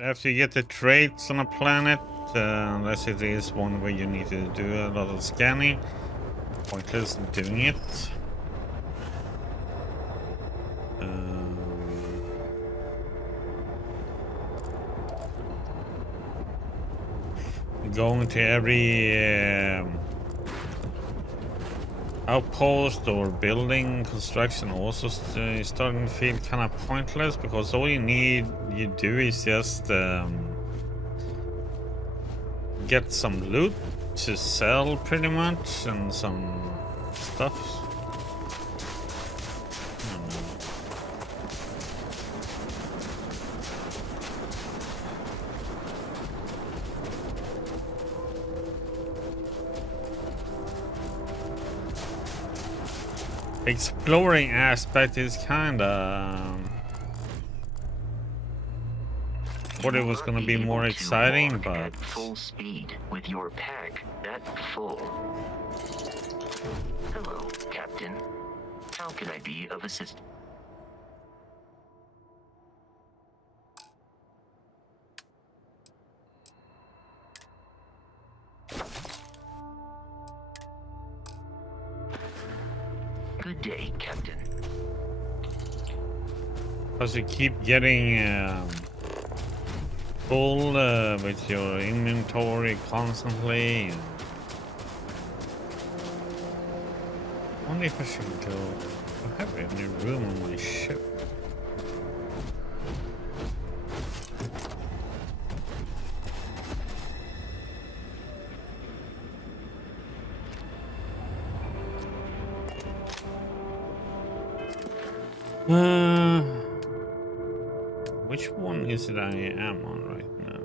After you get the traits on a planet, unless it is one where you need to do a lot of scanning, pointless doing it. Going to every outpost or building construction also starting to feel kind of pointless, because all you do is just get some loot to sell pretty much and some stuff. Exploring aspect is kinda thought it was gonna be more exciting, but at full speed with your pack at full. Hello, Captain. How can I be of assistance? Good day, Captain. because you keep getting full with your inventory constantly. I wonder if I should go. I have any room on my ship. Which one is it I am on right now?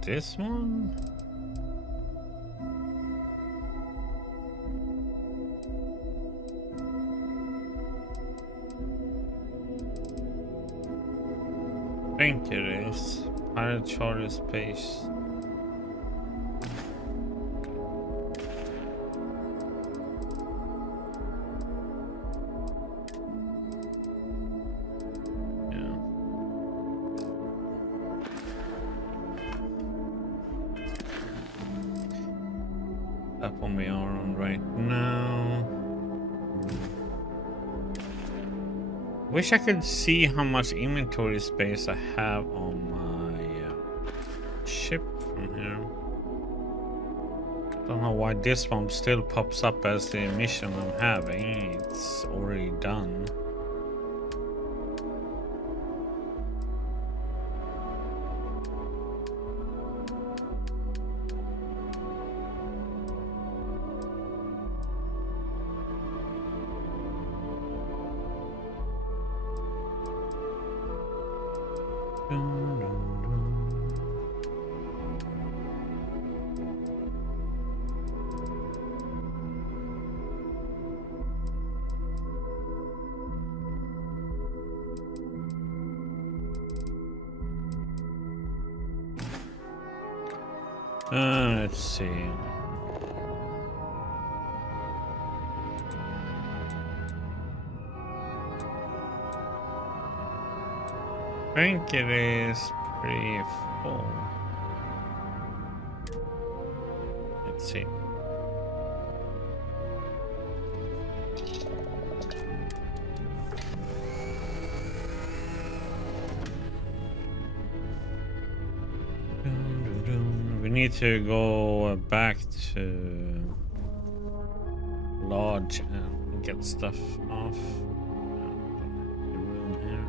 This one? I think it is. Pirate Charter Space. That one we are on right now. Wish I could see how much inventory space I have on my ship from here. Don't know why this one still pops up as the mission I'm having. It's already done. Let's see. I think it is pretty full. Let's see. We need to go back to Lodge and get stuff off. The room here.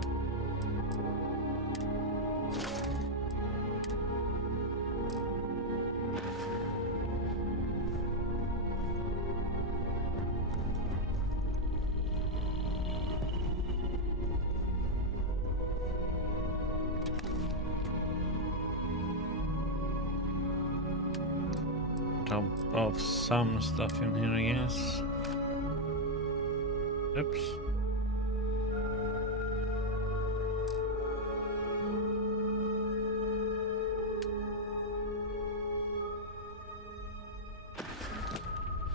Dump off some stuff in here, I guess. Oops.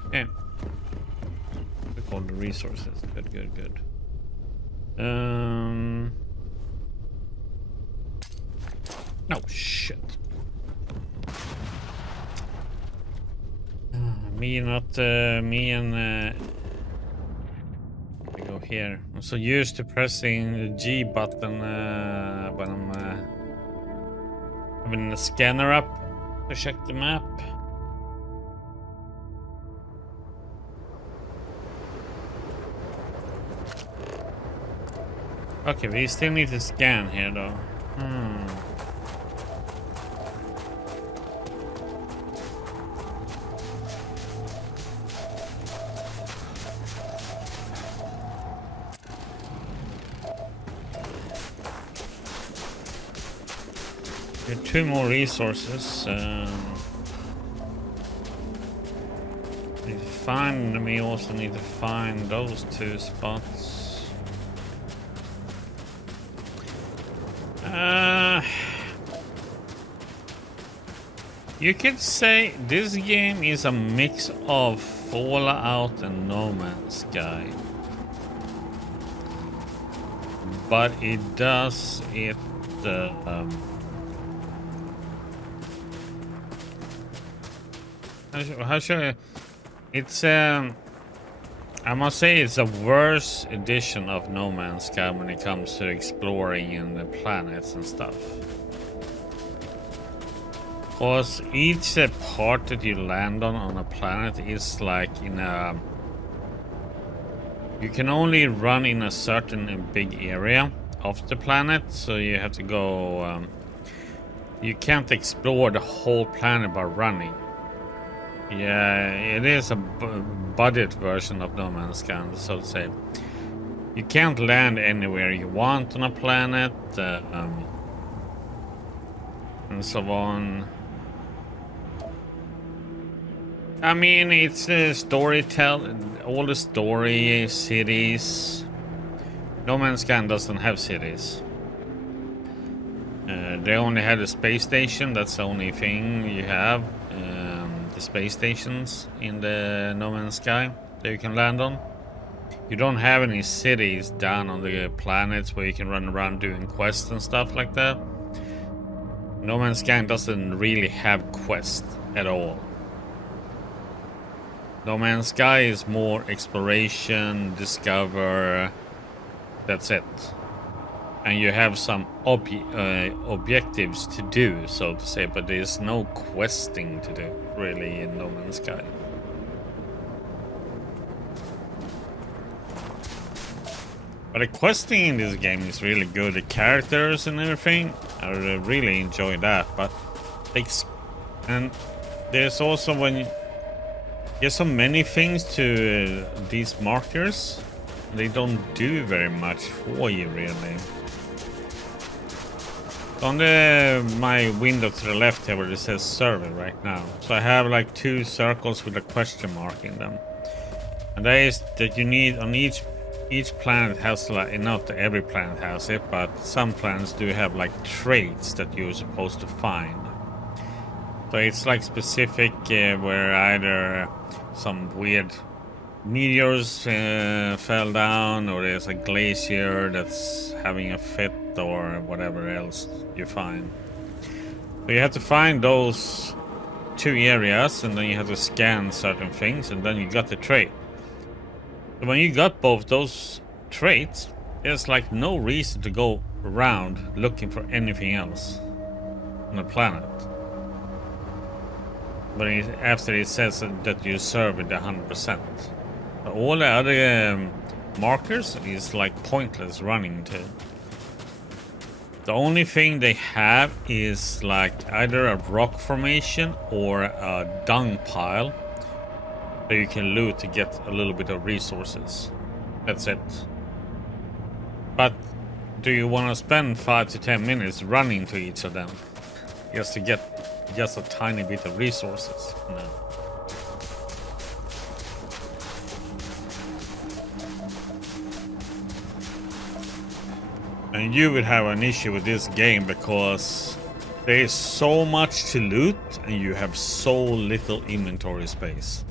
Okay. Took all the resources. Good, good, good. No shit. Me and I go here. I'm so used to pressing the G button when I'm having the scanner up to check the map. Okay, we still need to scan here though. There are 2 more resources. Need to find. We also need to find those 2 spots. You could say this game is a mix of Fallout and No Man's Sky. But it does it how should I, it's I must say it's a worse edition of No Man's Sky when it comes to exploring and the planets and stuff. Because each part that you land on a planet is like in a... You can only run in a certain big area of the planet, so you have to go... you can't explore the whole planet by running. Yeah, it is a budget version of No Man's Sky, so to say. You can't land anywhere you want on a planet, and so on. I mean, it's a storytelling, all the story, cities. No Man's Sky doesn't have cities. They only have a space station, that's the only thing you have. The space stations in the No Man's Sky that you can land on. You don't have any cities down on the planets where you can run around doing quests and stuff like that. No Man's Sky doesn't really have quests at all. No Man's Sky is more exploration, discover, that's it. And you have some objectives to do, so to say, but there's no questing to do, really, in No Man's Sky. But the questing in this game is really good. The characters and everything, I really enjoy that. But and there's also there's so many things to these markers. They don't do very much for you, really. On my window to the left here where it says server right now. So I have like 2 circles with a question mark in them. And that is that you need on each planet has like, not every planet has it, but some planets do have like traits that you're supposed to find. So it's like specific where either some weird meteors fell down, or there's a glacier that's having a fit, or whatever else you find. So you have to find those 2 areas, and then you have to scan certain things, and then you got the trait. So when you got both those traits, there's like no reason to go around looking for anything else on the planet. But after it says that you serve it 100%. All the other markers is like pointless running to. The only thing they have is like either a rock formation or a dung pile that you can loot to get a little bit of resources. That's it. But do you want to spend 5 to 10 minutes running to each of them just to get just a tiny bit of resources? No. And you would have an issue with this game because there is so much to loot and you have so little inventory space.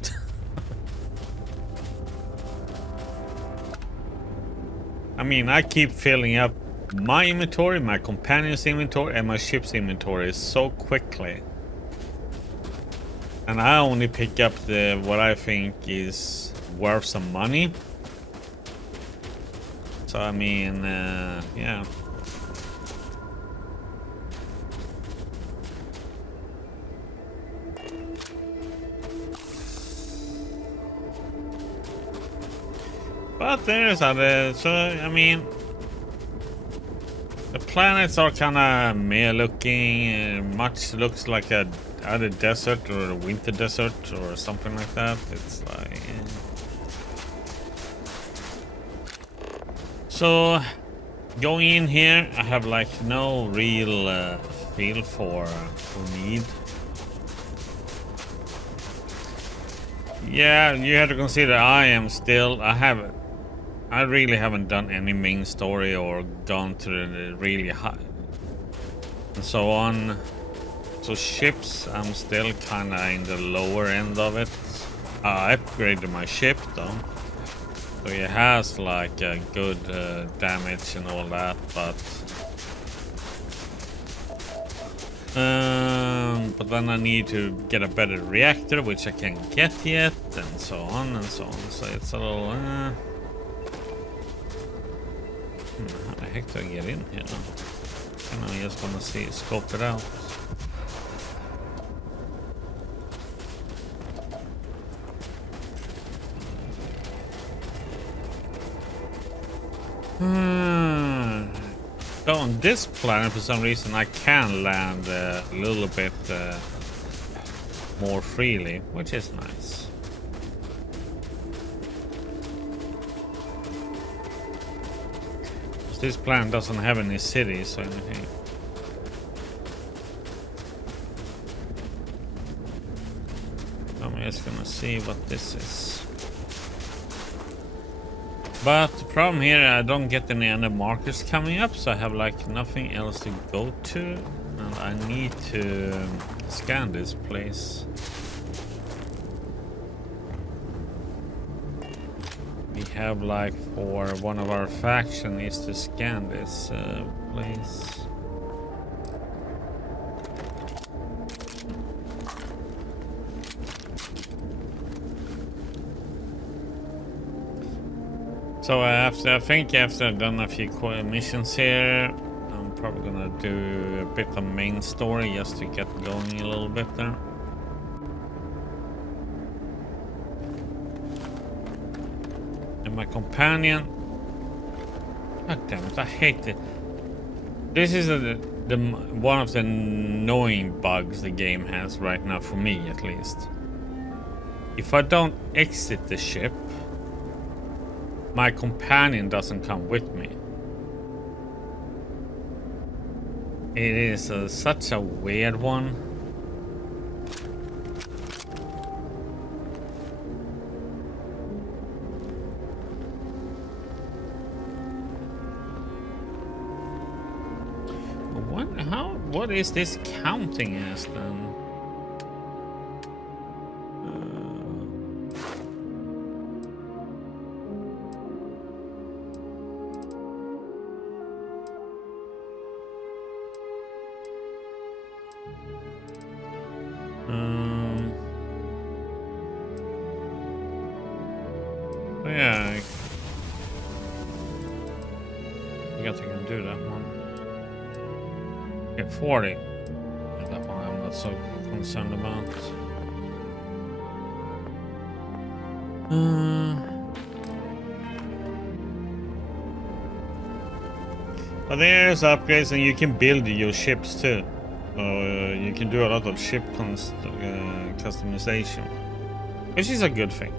I mean, I keep filling up my inventory, my companion's inventory, and my ship's inventory so quickly. And I only pick up the what I think is worth some money. So I mean, yeah. But there's other, so I mean, the planets are kind of meh looking. Much looks like a either desert or a winter desert or something like that. It's like, so going in here, I have like no real feel for need. Yeah, you have to consider I really haven't done any main story or gone to the really high and so on. So ships, I'm still kind of in the lower end of it. I upgraded my ship though, so it has like a good damage and all that, but then I need to get a better reactor, which I can't get yet, and so on and so on. So it's a little. How the heck do I get in here? I'm just gonna scope it out. So on this planet, for some reason, I can land a little bit more freely, which is nice. This planet doesn't have any cities or anything. I'm just gonna see what this is. But the problem here, I don't get any other markers coming up, so I have like nothing else to go to, and I need to scan this place. We have like for one of our faction is to scan this place. So I think after I've done a few missions here, I'm probably gonna do a bit of main story just to get going a little bit there. And my companion, god damn it, I hate it. This is one of the annoying bugs the game has right now, for me at least. If I don't exit the ship, my companion doesn't come with me. It is such a weird one. What is this counting as then? Yeah, I guess I can do that one. Okay, 40. And that one I'm not so concerned about. But there's upgrades, and you can build your ships too. You can do a lot of ship customization, which is a good thing.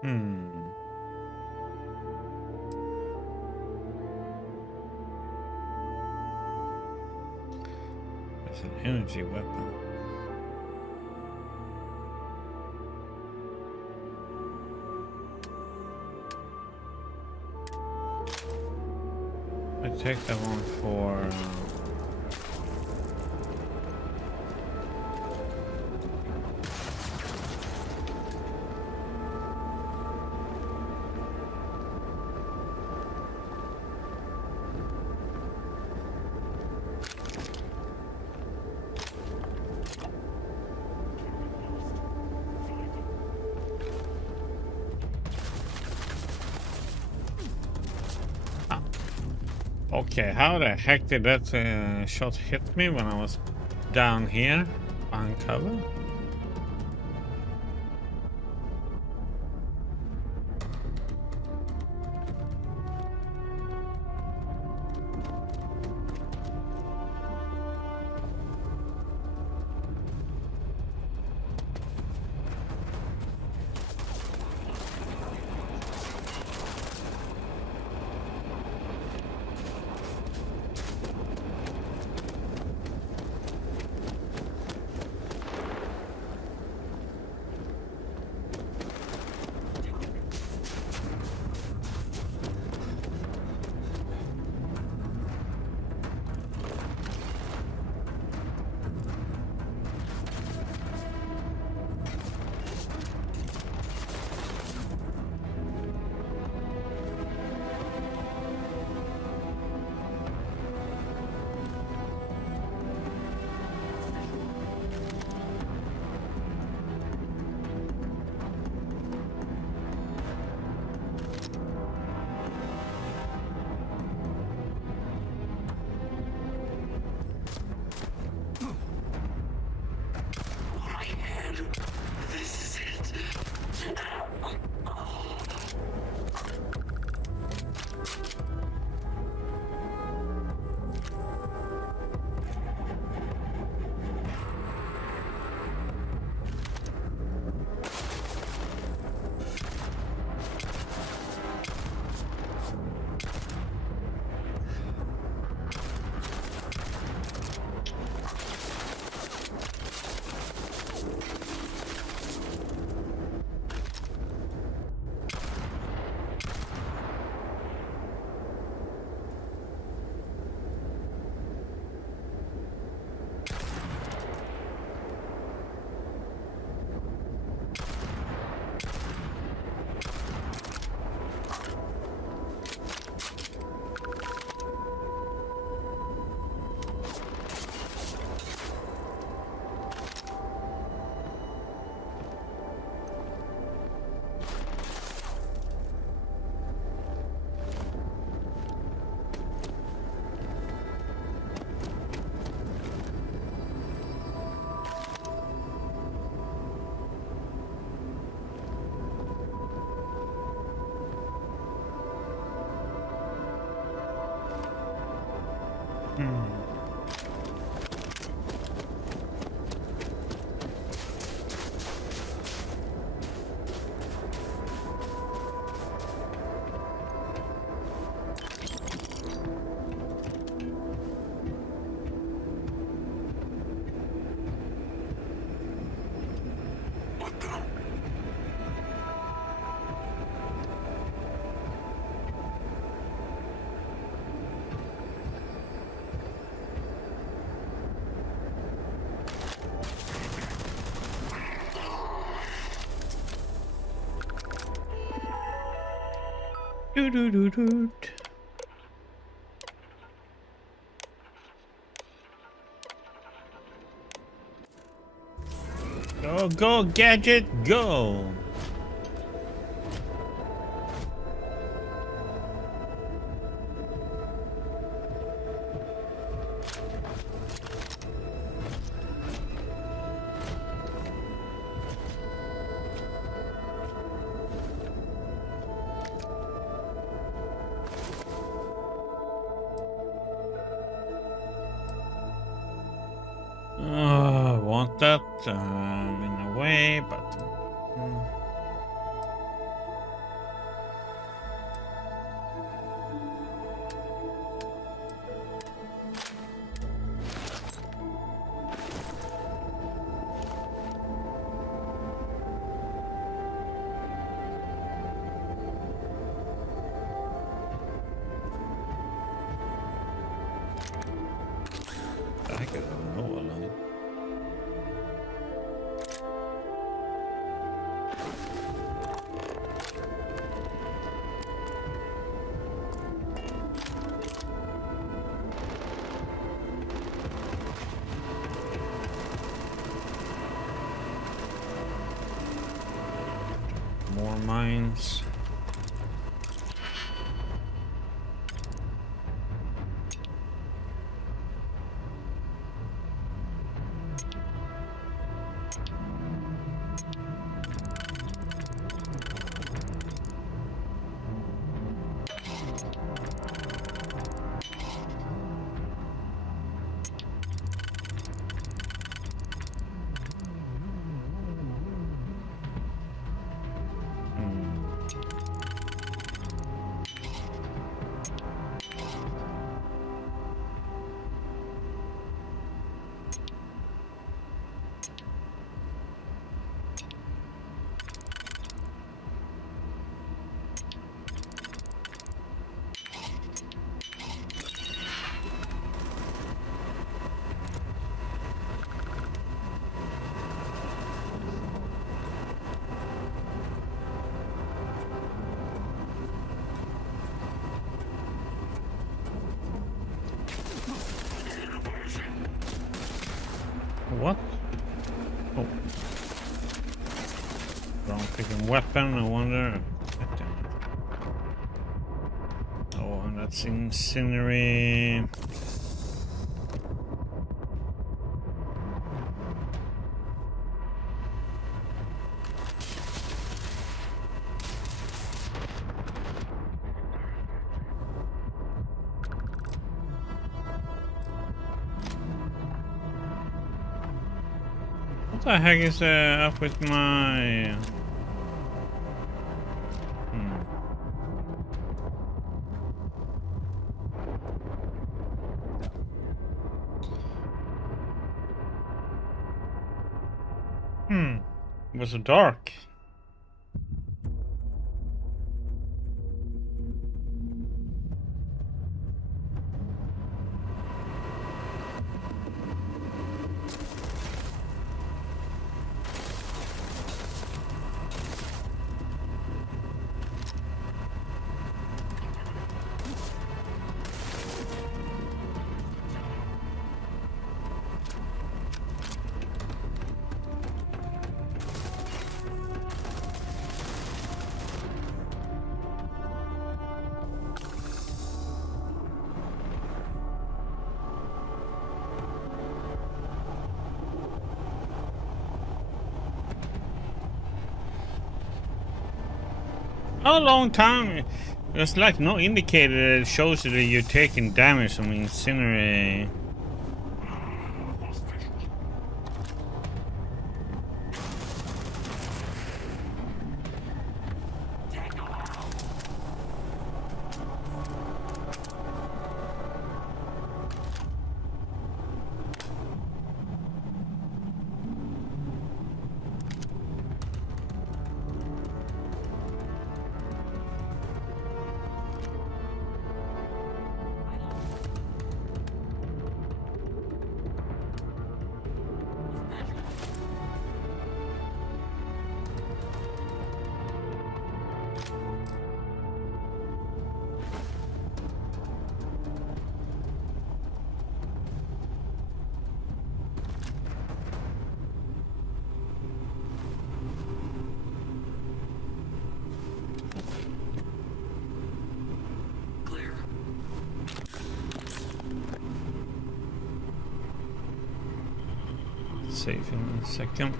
Hmm. It's an energy weapon. I take that one for. Okay, how the heck did that shot hit me when I was down here on cover? Doo doo doo doo. Go, go, gadget, go! I want that in a way, but mines. What? Oh. Wrong picking weapon, I wonder. Oh, and that's incendiary. What the heck is up with my... It was so dark. A long time. There's like no indicator that shows you that you're taking damage from incendiary. Save in a second.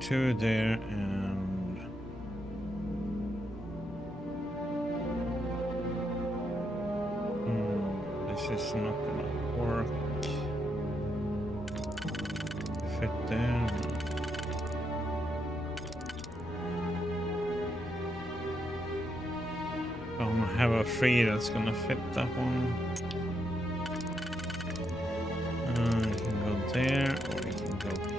To there and this is not gonna work. Fit there. Don't have a free that's gonna fit that one. You can go there, or you can go here.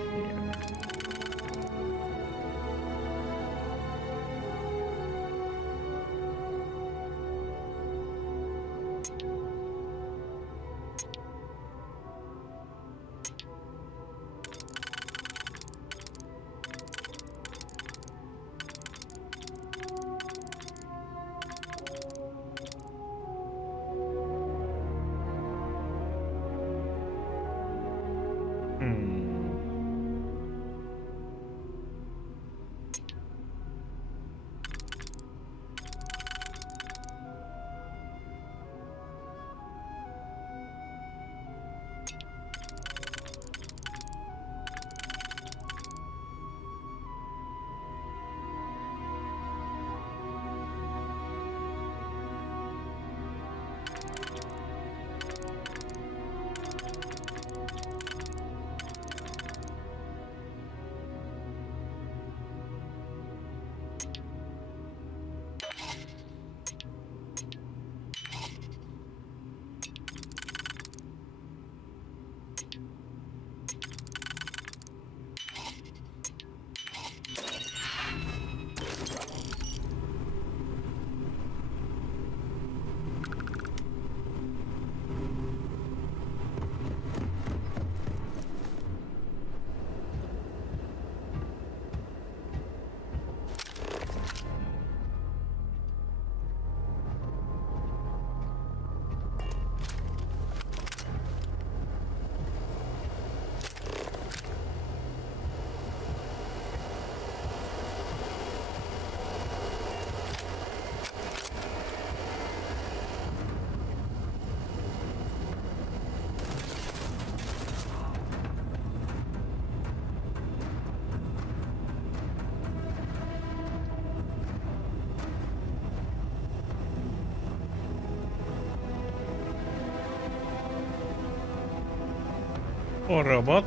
Or robot.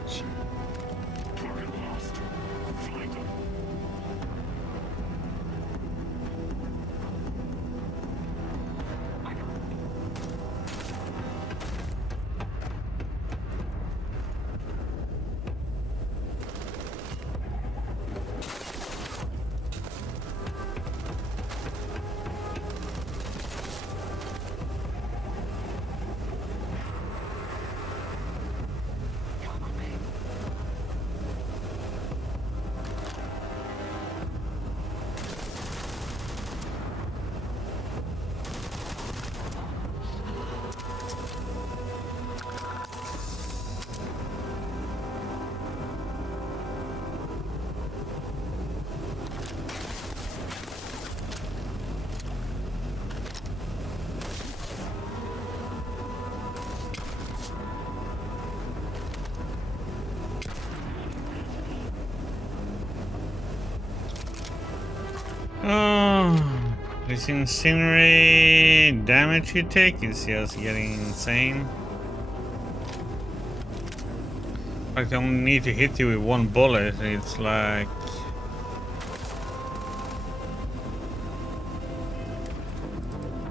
Oh, this incinerate damage you take is just getting insane. Like, they only need to hit you with one bullet. It's like...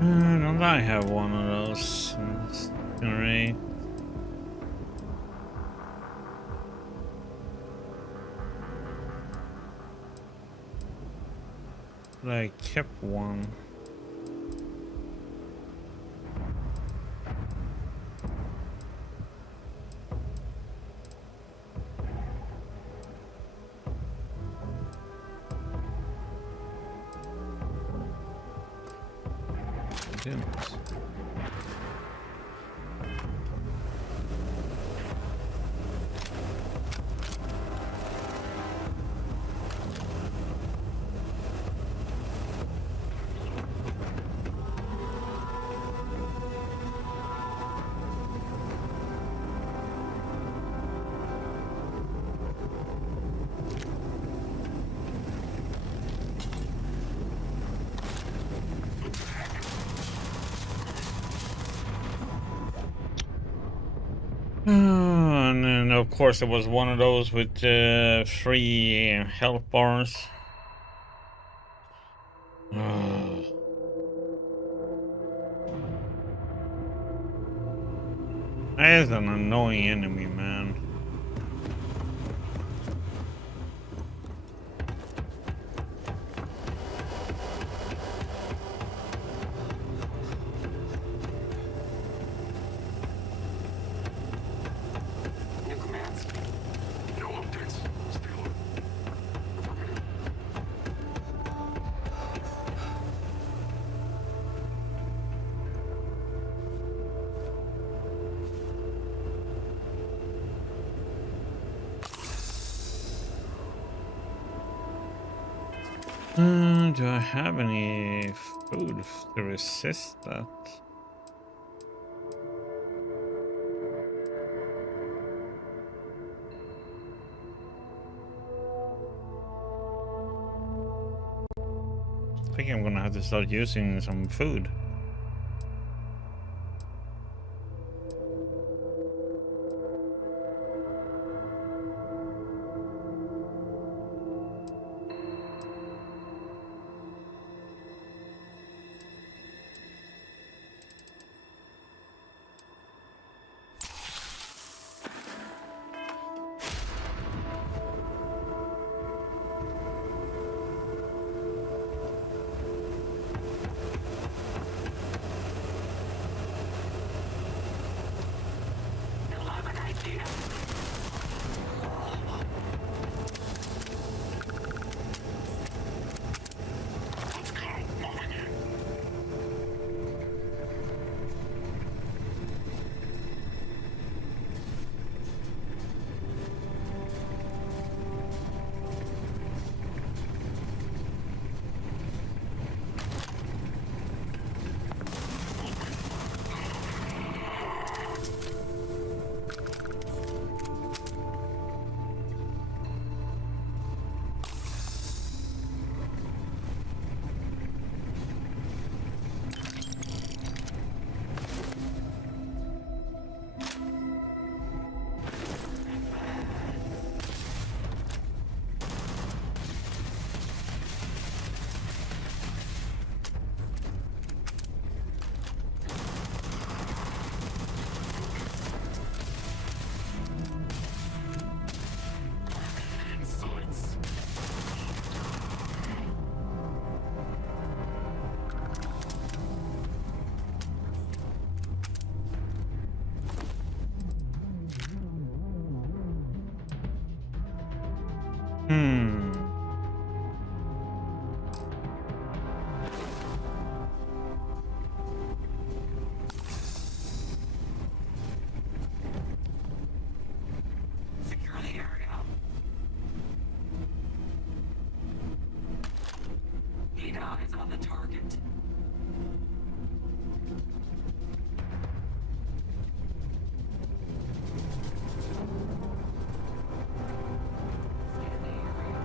don't I have one of those? Incinerate. I kept one. I didn't. And then of course it was one of those with free health bars. That is an annoying enemy, man. New commands. No updates. Stay low. Do I have any food to resist that? I think I'm gonna have to start using some food. Secure the area. Need eyes on the target. Scan the area.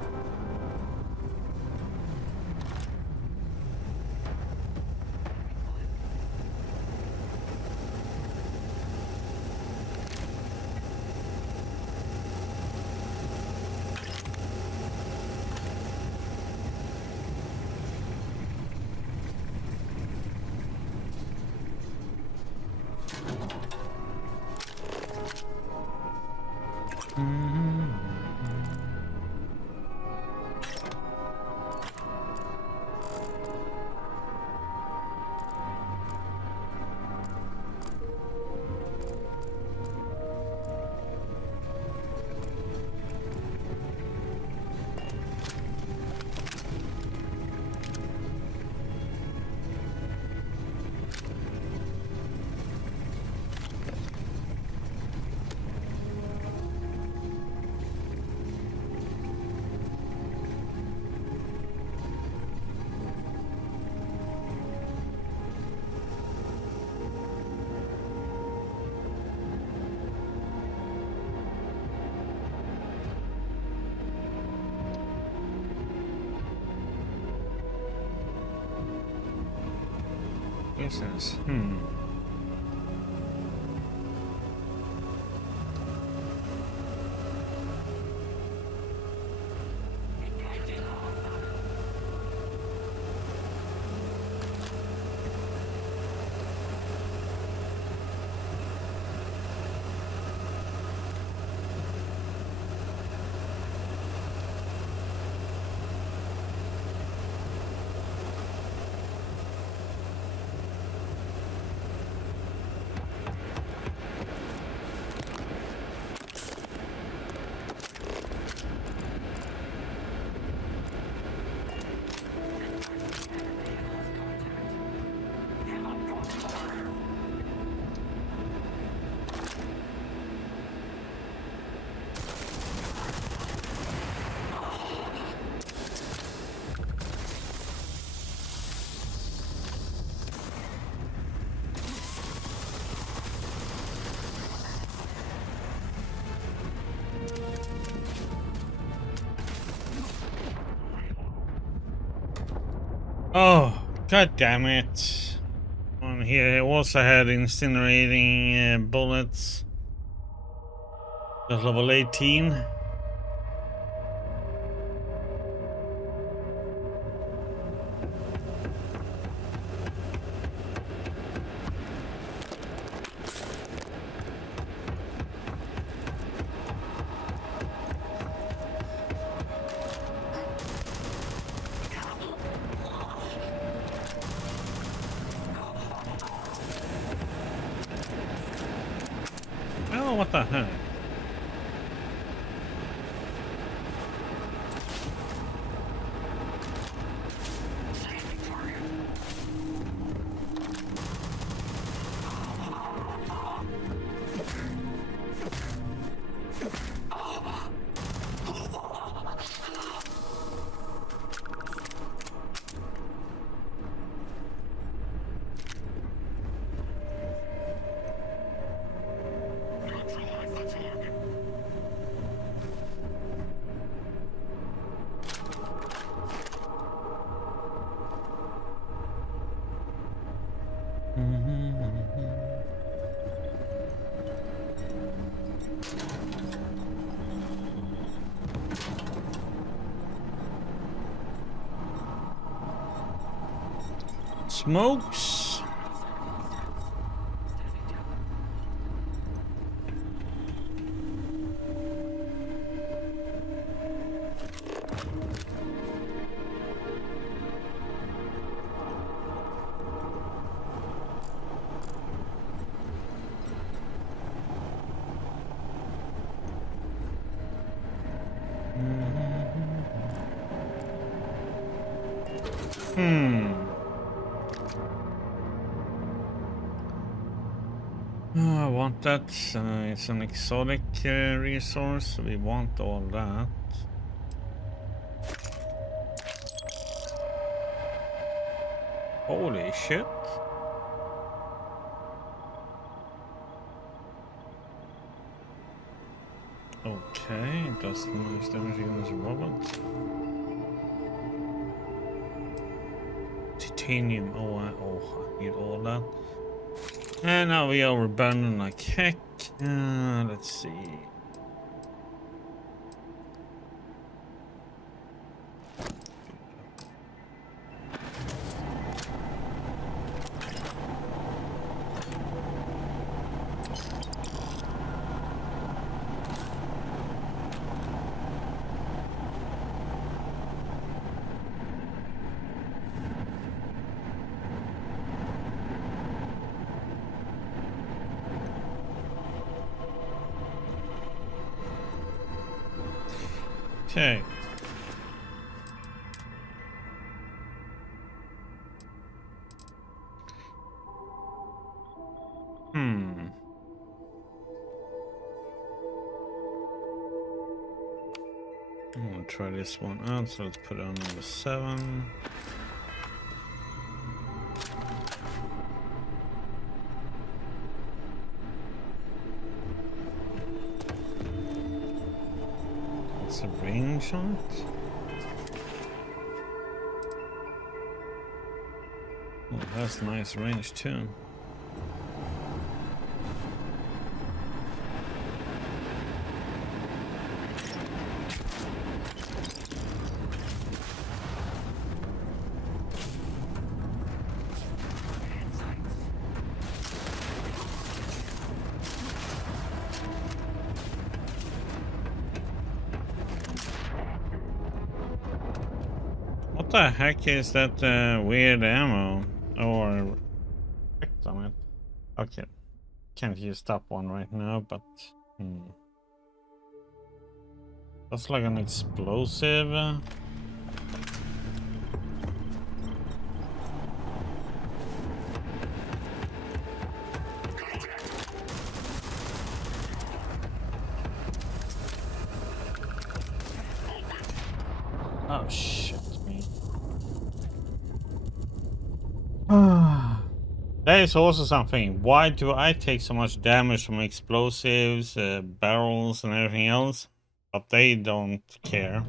Business. God damn it. On here, I also had incinerating bullets. That's level 18. Oh, what the heck? Smokes. Oh, I want that. It's an exotic resource, so we want all that. Holy shit. Okay, it does nice damage against robots. Titanium, I need all that. And now we are burning like heck. Let's see. Okay. I'm gonna try this one out, so let's put it on number 7. It's a range shot. Oh, that's nice range too. What the heck is that weird ammo? Or damn it. Okay. Can't use that one right now, but that's like an explosive. Oh shit me. That is also something. Why do I take so much damage from explosives, barrels, and everything else? But they don't care.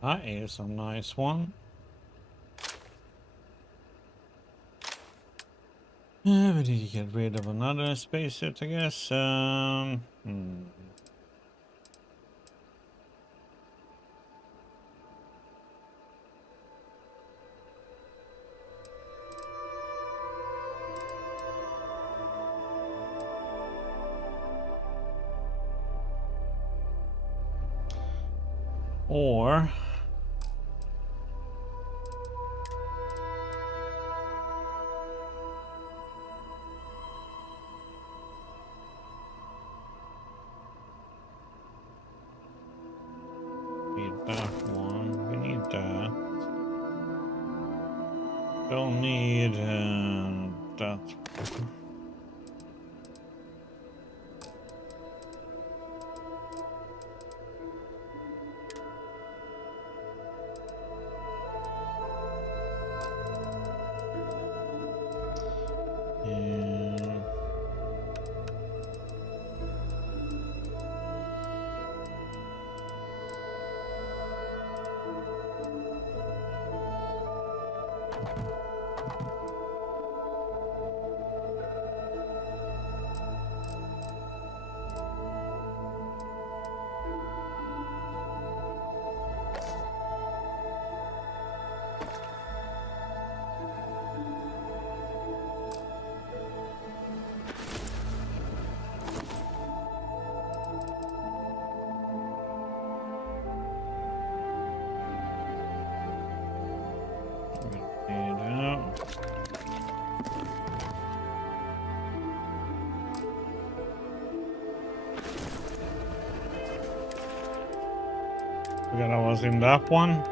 That is a nice one. We need to get rid of another spacesuit, I guess. Or need that one. We need that. Don't need that. Forgot I was in that one.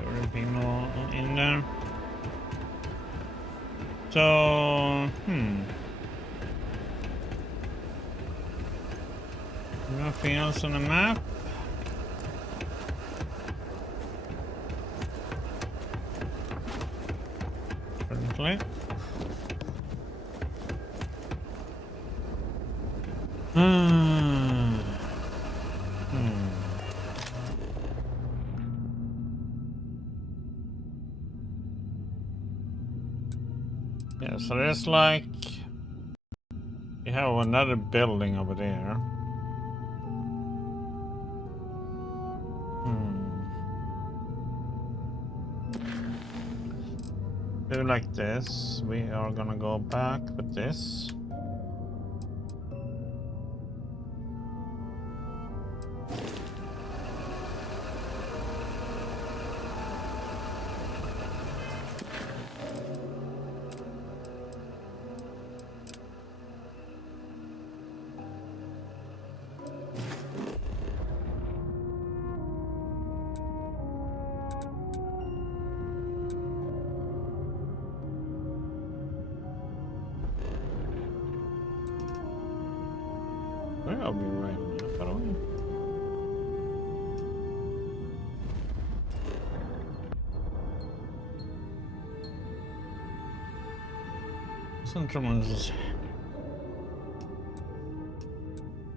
Everything all in there. So, nothing else on the map. Currently. Yeah, so there's like you have another building over there. Do like this. We are gonna go back with this. Where are we right now, by the way? Centrum's.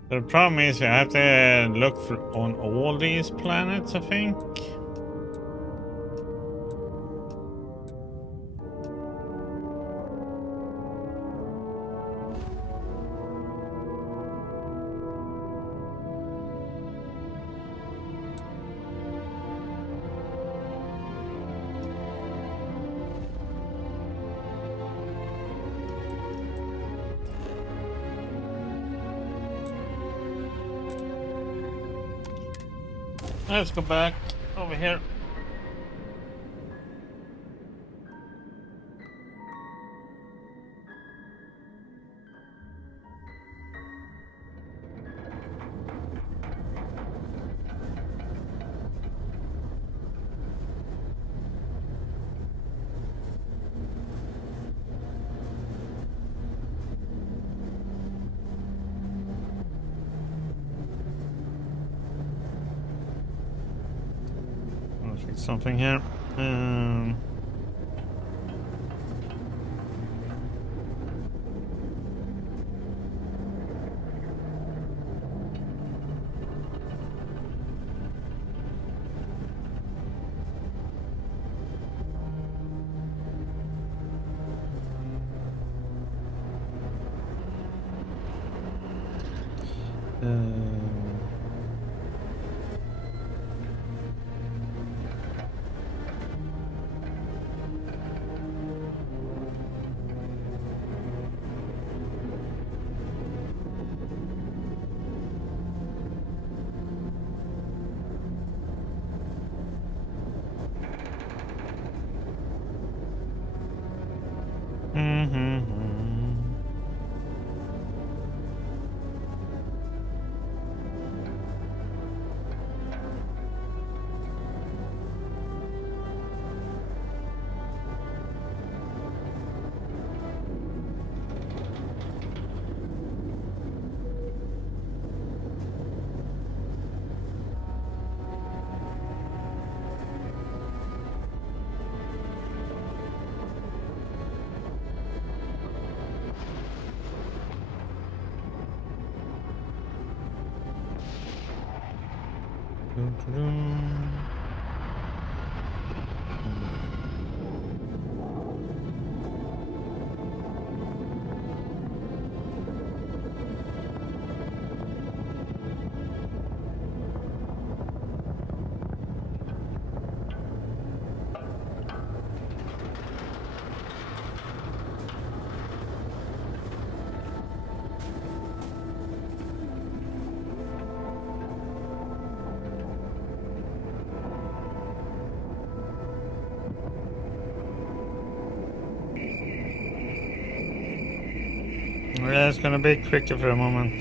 The problem is I have to look for on all these planets, I think. Let's go back over here. Something here. Yeah, it's gonna be quicker for a moment.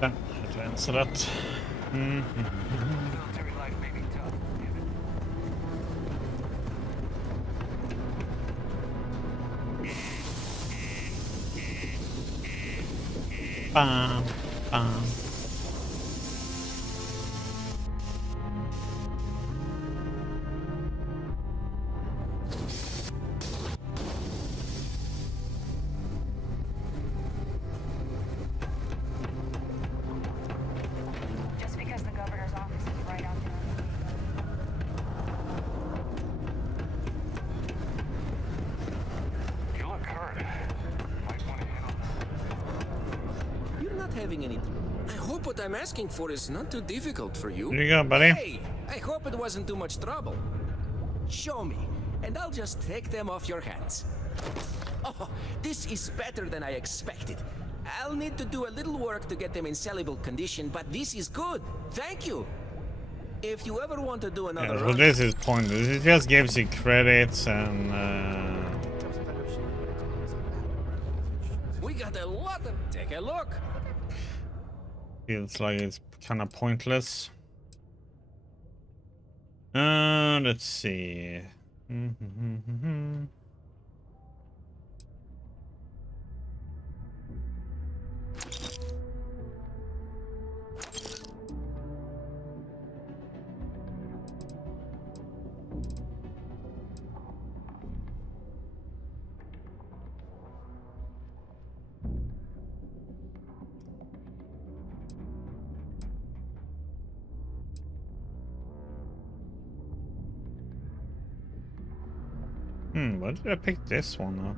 I have to answer that. Military life may be tough, damn it. Bam, bam. Just because the governor's office is right out there. You look hurt. Might want to handle this. You're not having any. I hope what I'm asking for is not too difficult for you. Here you go, buddy. Hey, I hope it wasn't too much trouble. Show me, and I'll just take them off your hands. Oh, this is better than I expected. I'll need to do a little work to get them in sellable condition, but this is good. Thank you. If you ever want to do another Yeah, so run, this is pointless. It just gives you credits and we got a lot of... Take a look. Feels like it's kind of pointless. Let's see. Why did I pick this one up?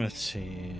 Let's see.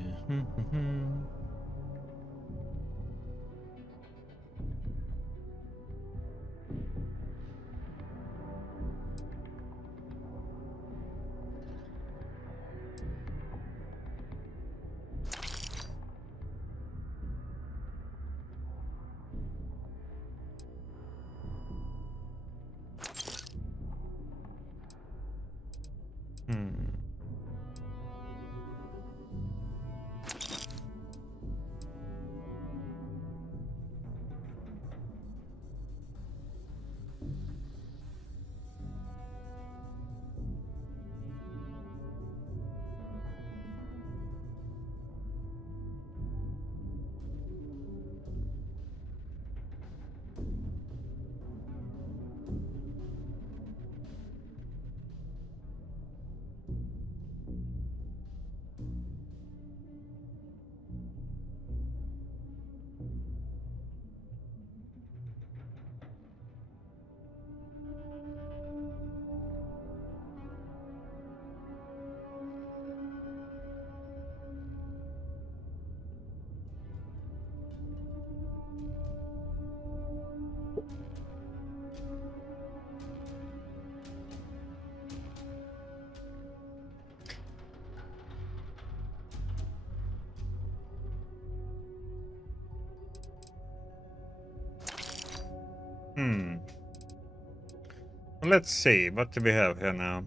Let's see, what do we have here now?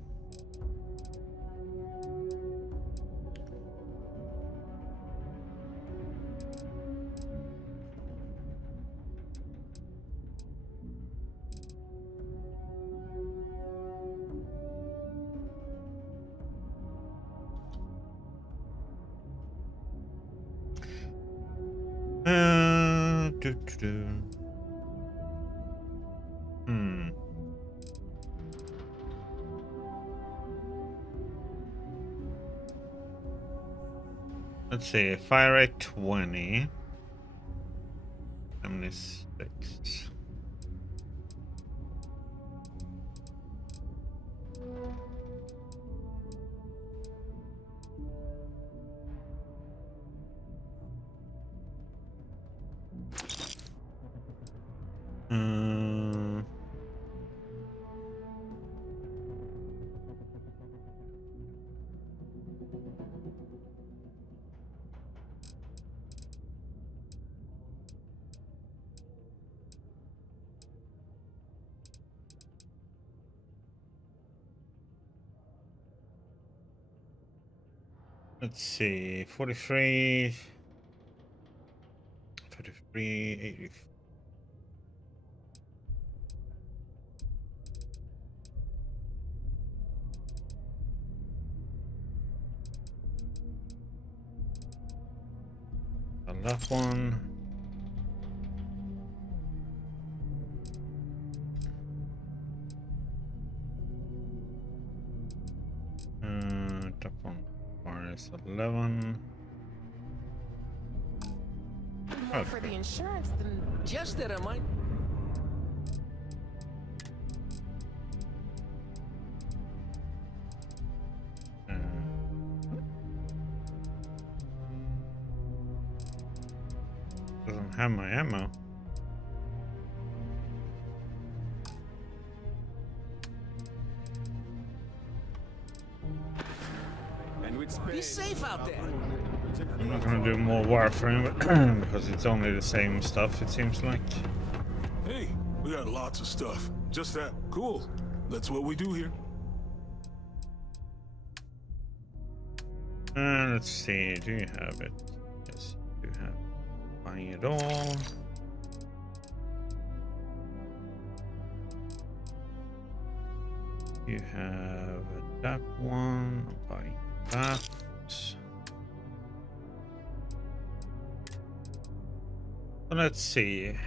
Let's see, fire rate 20. 76. Let's see, 43, 83, 84. On that one. Top one. Is 11. More for the insurance than just a reminder. don't have my ammo. Be safe out there. I'm not gonna do more Warframe because it's only the same stuff, it seems like. Hey, we got lots of stuff. Just that. Cool. That's what we do here. Let's see, do you have it? Yes, you do have. Buying it all. You have that one. I'm buying that. So let's see.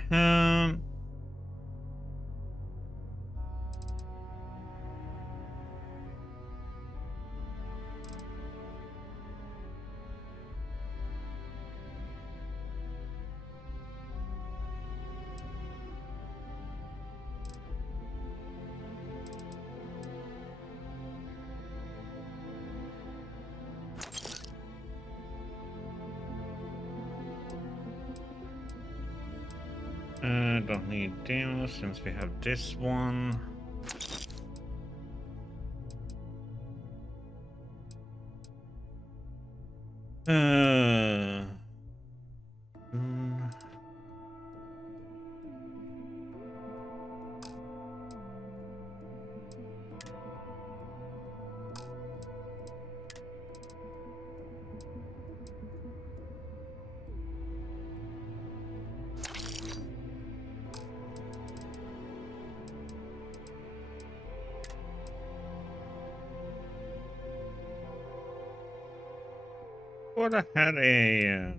Don't need demos since we have this one. Mm. Thought I had a.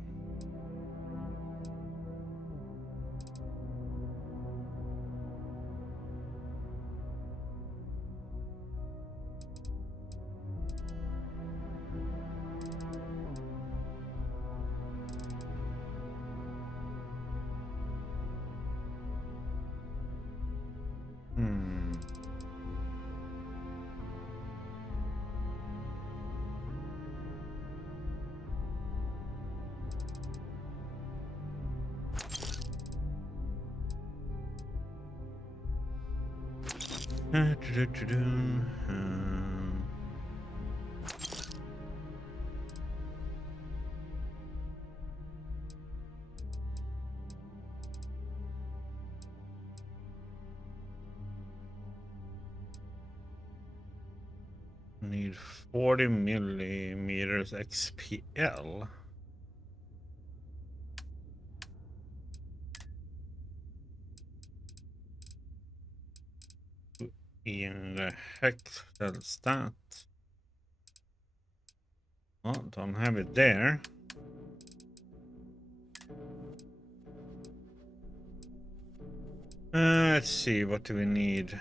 Need 40 millimeters XPL. In the heck does that? Oh, don't have it there. Let's see, what do we need?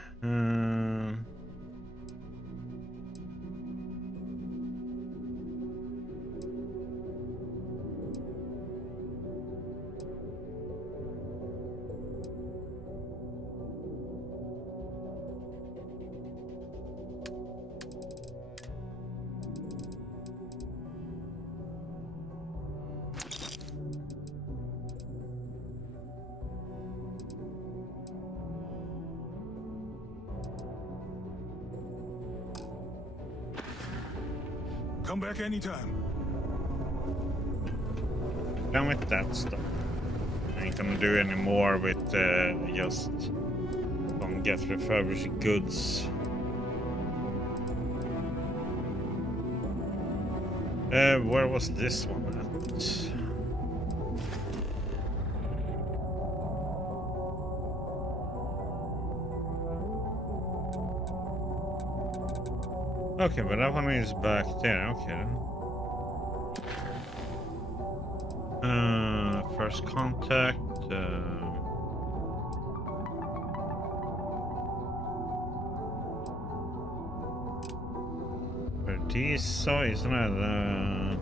Come back anytime. Done with that stuff. I ain't gonna do any more with just don't get refurbished goods. Where was this one at? Okay, but that one is back there. Okay. First contact. Paradiso, isn't it?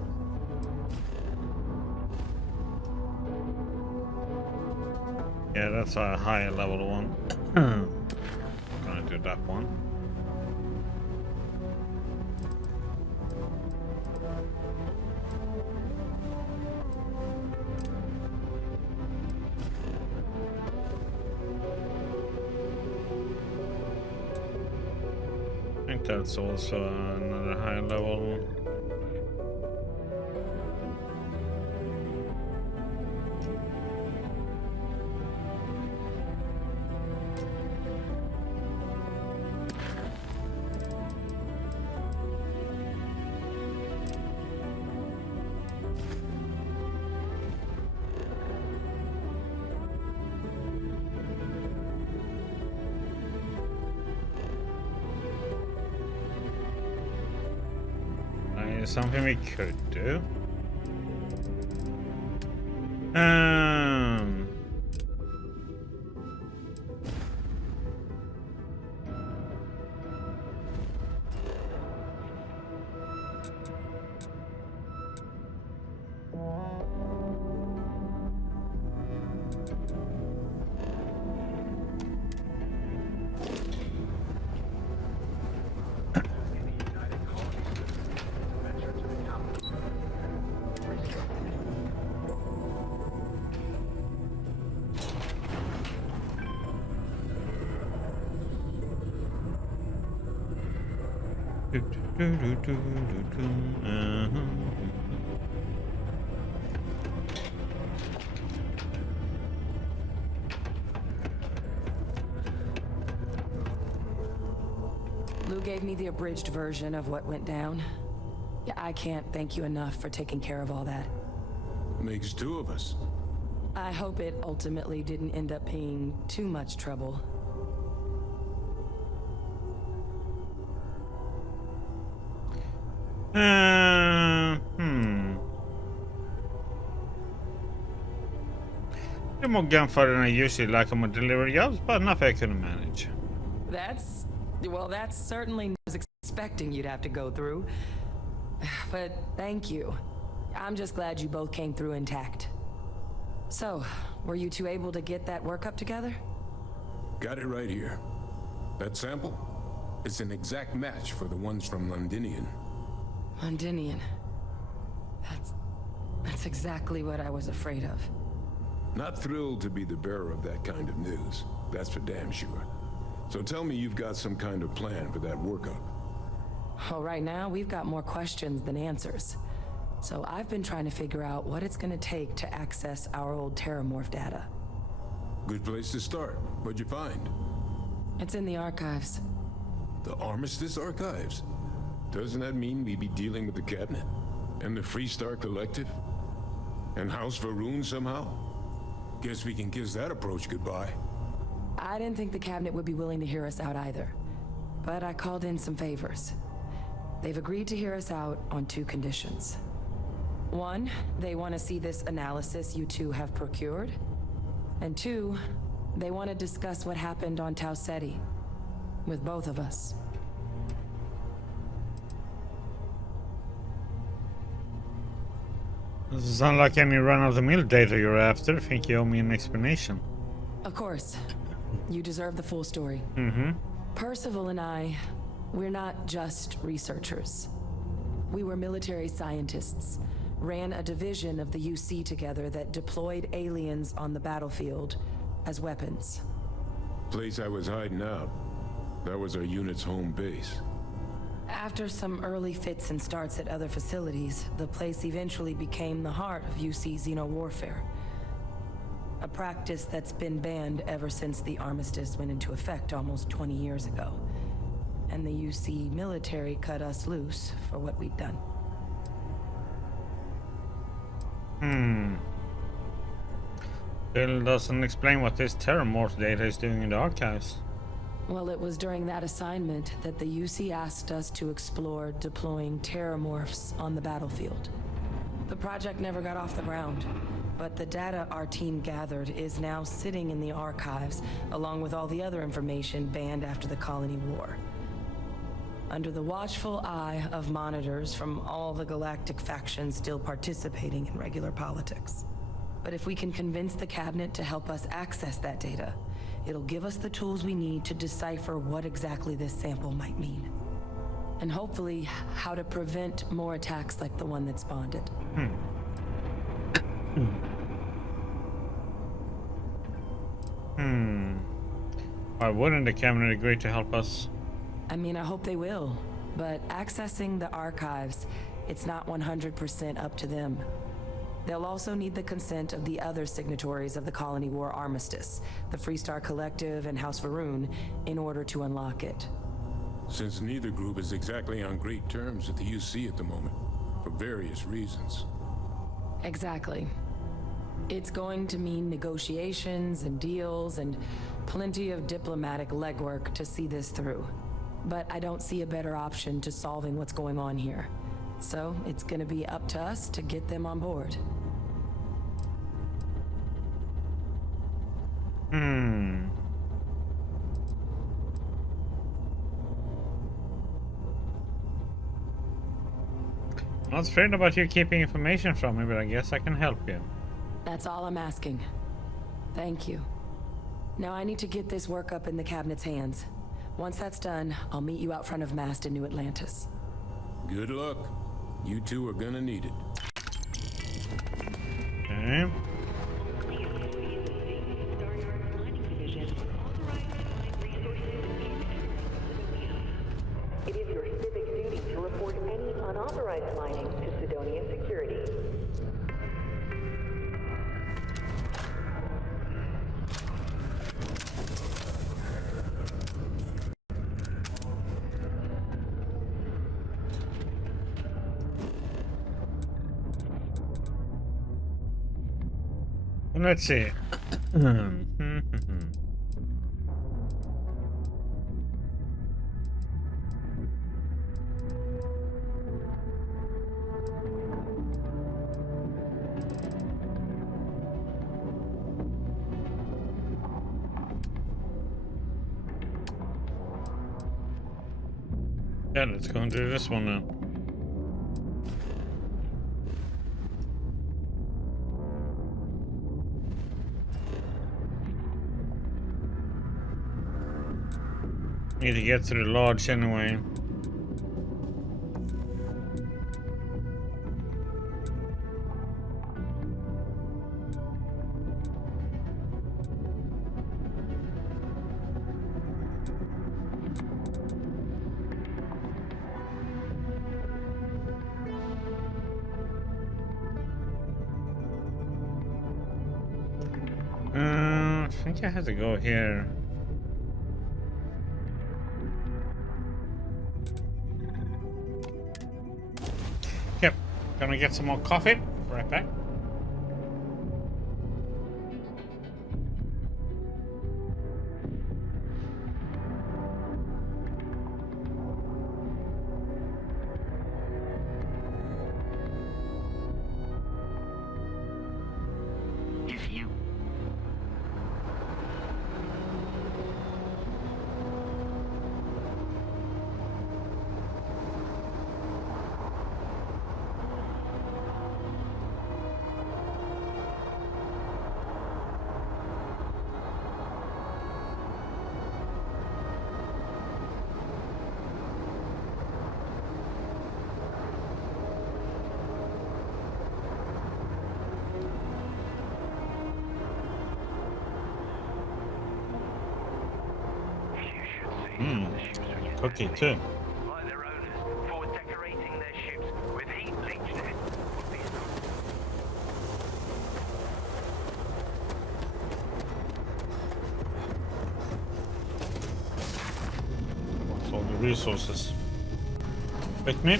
Yeah, that's a higher level one. Gonna do that one. think that's also another high level. Something we could do. Lou gave me the abridged version of what went down. Yeah, I can't thank you enough for taking care of all that. Makes two of us. I hope it ultimately didn't end up being too much trouble. Det är more gunfire than I usually like on my delivery jobs, but nothing I couldn't manage. That's certainly I was expecting you'd have to go through. But thank you. I'm just glad you both came through intact. So, were you two able to get that workup together? Got it right here. That sample? It's an exact match for the ones from Londinian. Londinian. That's exactly what I was afraid of. Not thrilled to be the bearer of that kind of news. That's for damn sure. So tell me you've got some kind of plan for that workup. Well, right now, we've got more questions than answers. So I've been trying to figure out what it's gonna take to access our old Terramorph data. Good place to start. What'd you find? It's in the archives. The Armistice Archives? Doesn't that mean we be dealing with the Cabinet? And the Freestar Collective? And House Varun somehow? Guess we can kiss that approach goodbye. I didn't think the Cabinet would be willing to hear us out either. But I called in some favors. They've agreed to hear us out on two conditions. One, they want to see this analysis you two have procured. And two, they want to discuss what happened on Tau Ceti. With both of us. Doesn't sound like any run-of-the-mill data you're after. I think you owe me an explanation. Of course. You deserve the full story. Percival and I, we're not just researchers. We were military scientists, ran a division of the UC together that deployed aliens on the battlefield as weapons. Place I was hiding out. That was our unit's home base. After some early fits and starts at other facilities, the place eventually became the heart of UC xeno-warfare. A practice that's been banned ever since the armistice went into effect almost 20 years ago. And the UC military cut us loose for what we'd done. Still doesn't explain what this Terramorph data is doing in the archives. Well, it was during that assignment that the UC asked us to explore deploying Terramorphs on the battlefield. The project never got off the ground, but the data our team gathered is now sitting in the archives, along with all the other information banned after the Colony War. Under the watchful eye of monitors from all the galactic factions still participating in regular politics. But if we can convince the Cabinet to help us access that data, it'll give us the tools we need to decipher what exactly this sample might mean. And hopefully, how to prevent more attacks like the one that spawned it. Why wouldn't the Cabinet agree to help us? I mean, I hope they will. But accessing the archives, it's not 100% up to them. They'll also need the consent of the other signatories of the Colony War Armistice, the Freestar Collective and House Varun, in order to unlock it. Since neither group is exactly on great terms with the UC at the moment, for various reasons. Exactly. It's going to mean negotiations and deals and plenty of diplomatic legwork to see this through. But I don't see a better option to solving what's going on here. So it's gonna be up to us to get them on board. I was afraid about you keeping information from me, but I guess I can help you. That's all I'm asking. Thank you. Now I need to get this work up in the cabinet's hands. Once that's done, I'll meet you out front of Mast in New Atlantis. Good luck. You two are gonna need it. Okay. It is your civic duty to report any unauthorized mining to Sidonia Security. Let's see. Yeah, let's go and do this one now. Need to get to the lodge anyway. I think I have to go here. Yep, gonna get some more coffee. Right back. If you Cookie too. By their owners for decorating their ships with heat leach net. What's all the resources? With me?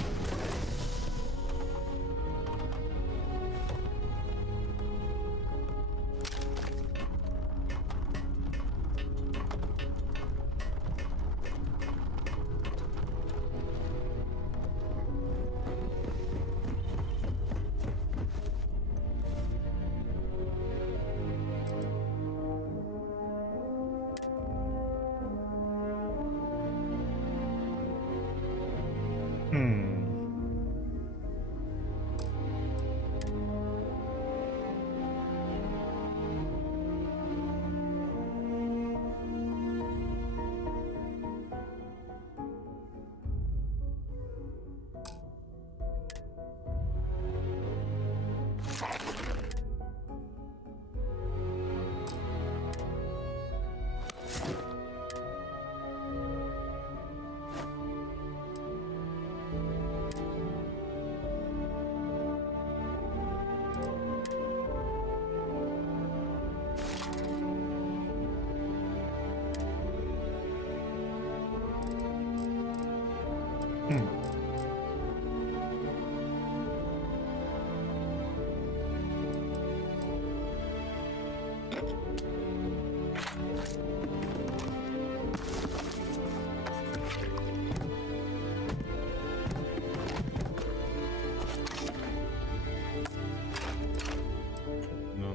Don't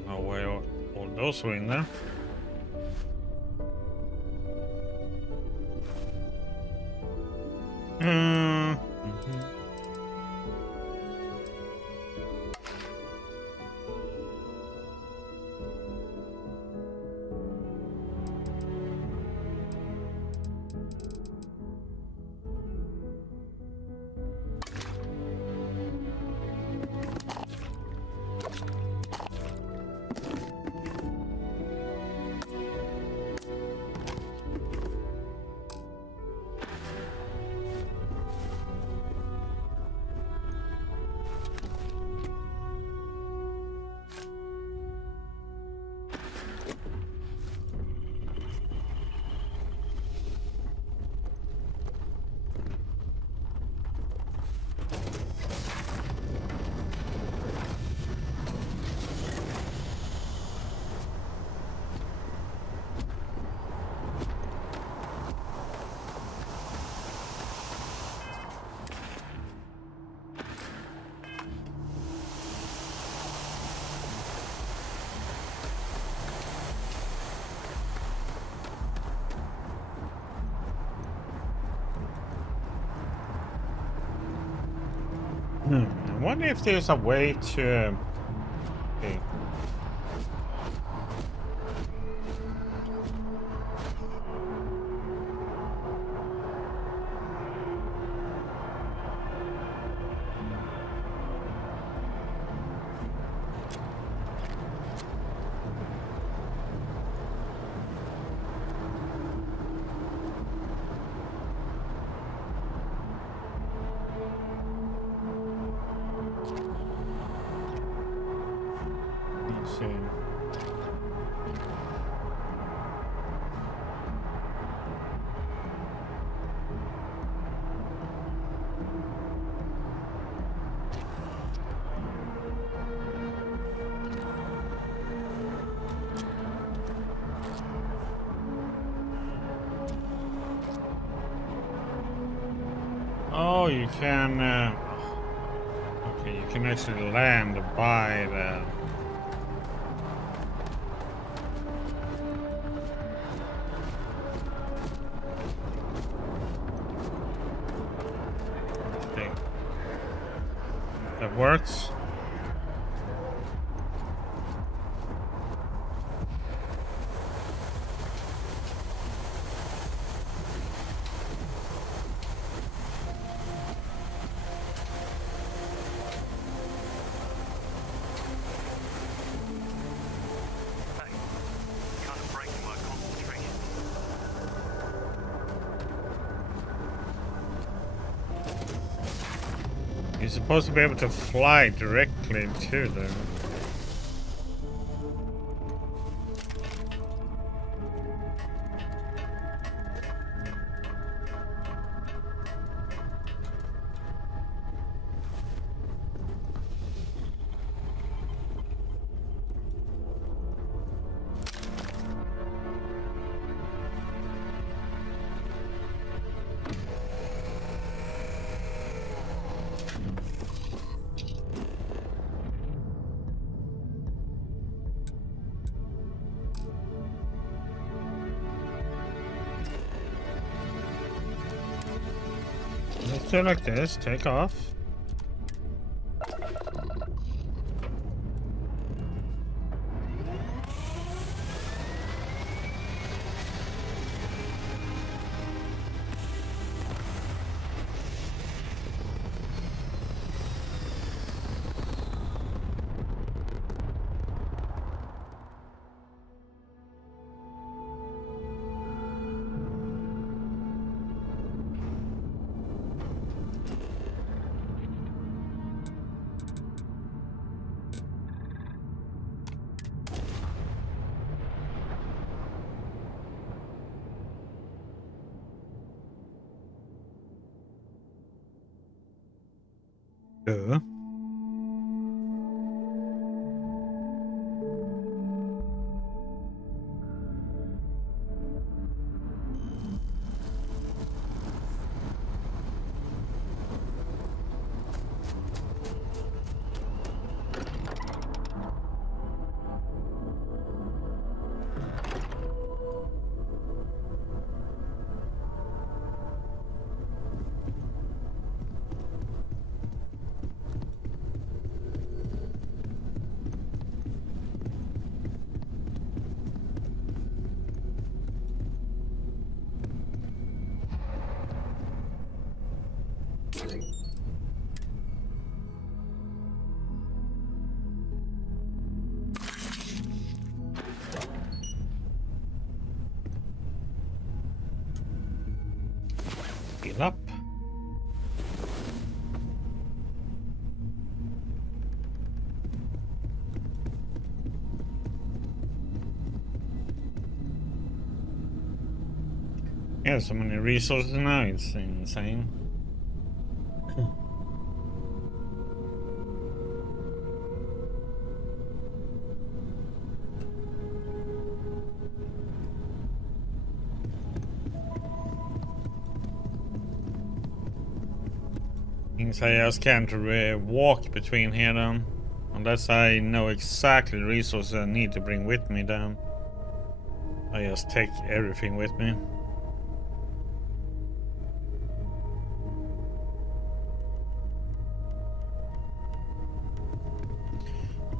know why all those were in there. I wonder if there's a way to. Okay. Let's see. Oh, you can. Okay, you can actually land by the. Okay. That works. Hey, kind of breaking my concentration. You're supposed to be able to fly directly to them. Let's do it like this. Take off. Duh. Heal up. Yeah, so many resources now, it's insane. Things I just can't walk between here then. Unless I know exactly the resources I need to bring with me then. I just take everything with me.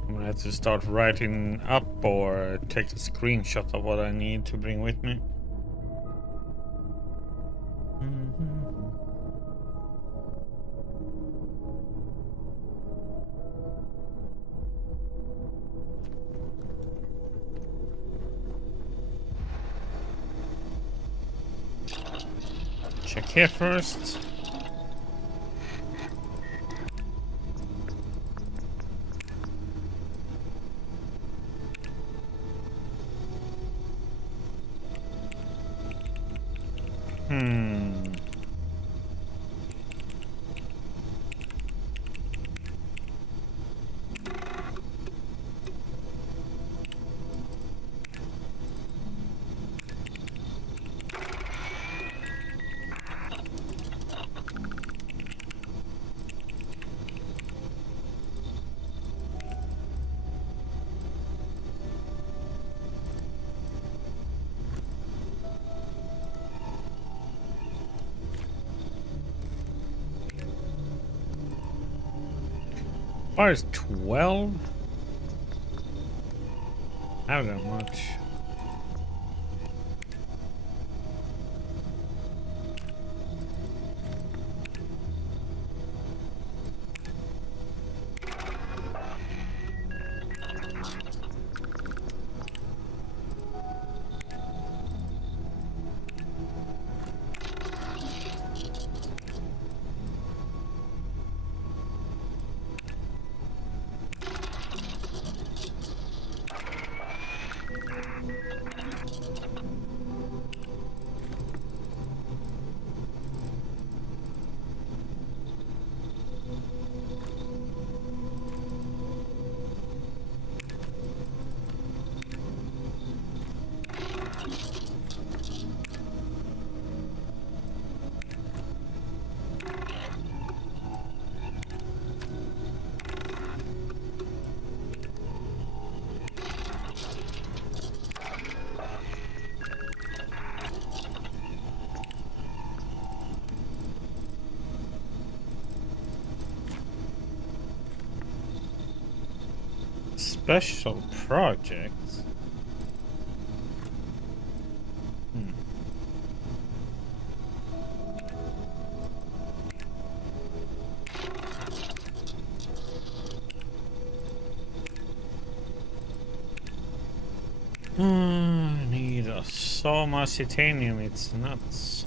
I'm gonna have to start writing up or take a screenshot of what I need to bring with me. Check here first. Far as 12? I don't know much. Special projects. I need so much titanium, it's nuts.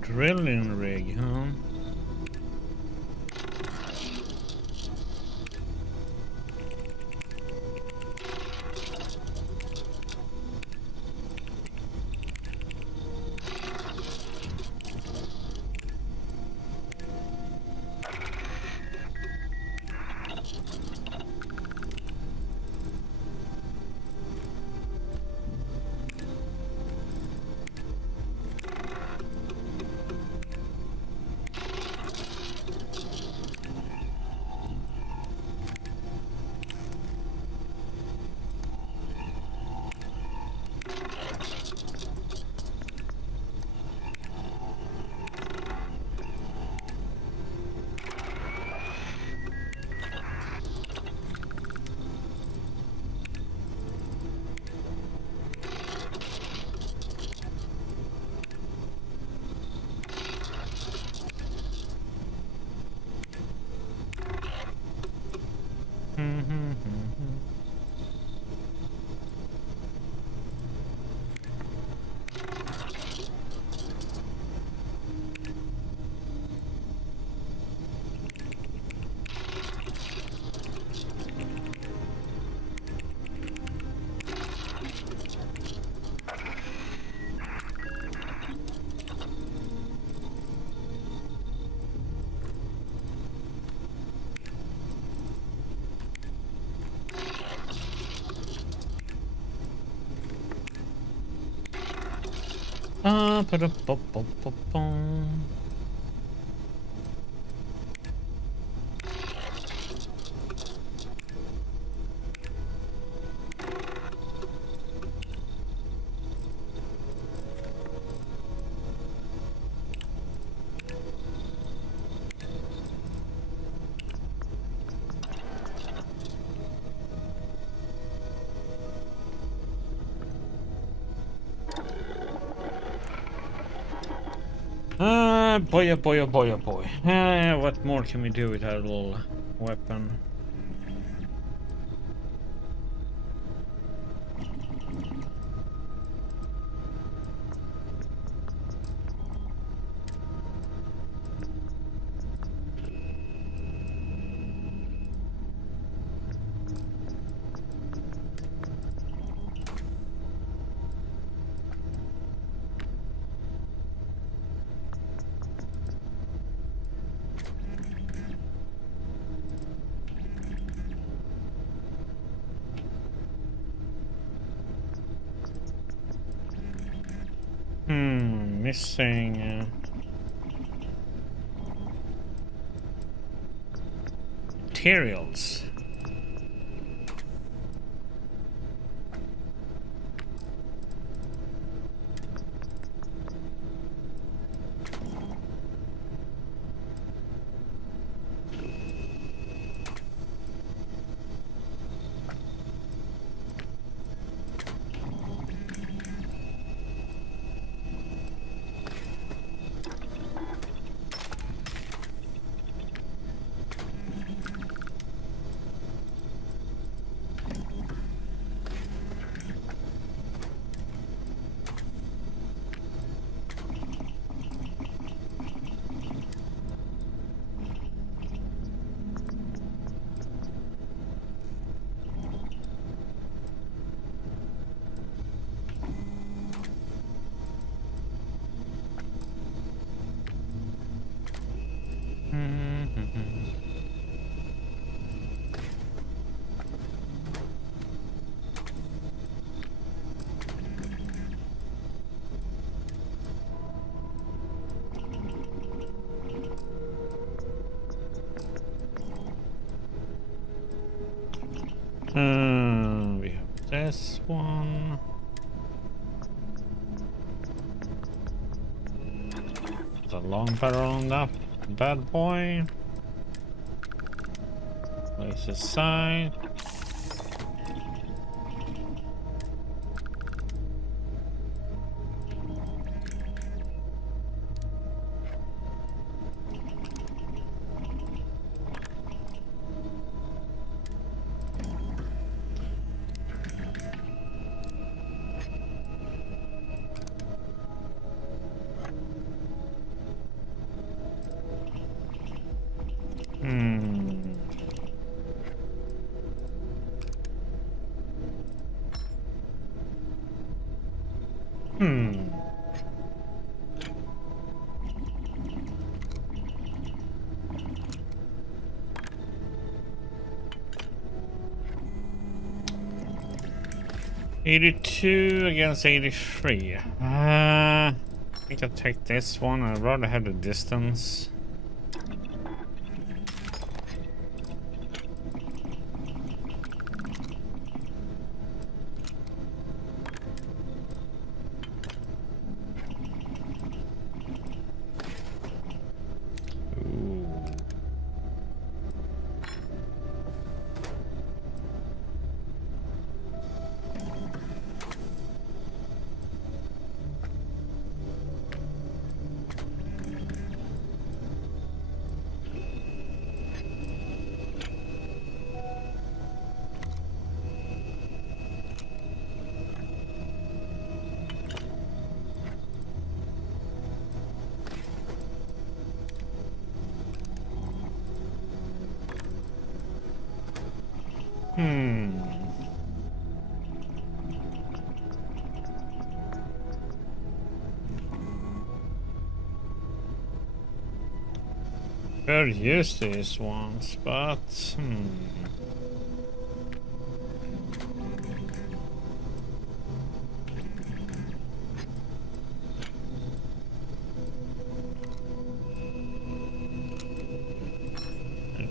Drilling rig, huh? Ba-da-ba-ba-ba-bum. Boy, oh boy, oh boy, oh boy. What more can we do with our little weapon? Missing materials. We have this one. There's a long barrel on that bad boy. Place aside. Hmm. 82 against 83. I think I'll take this one. I'd rather have the distance. Very used to these ones, but and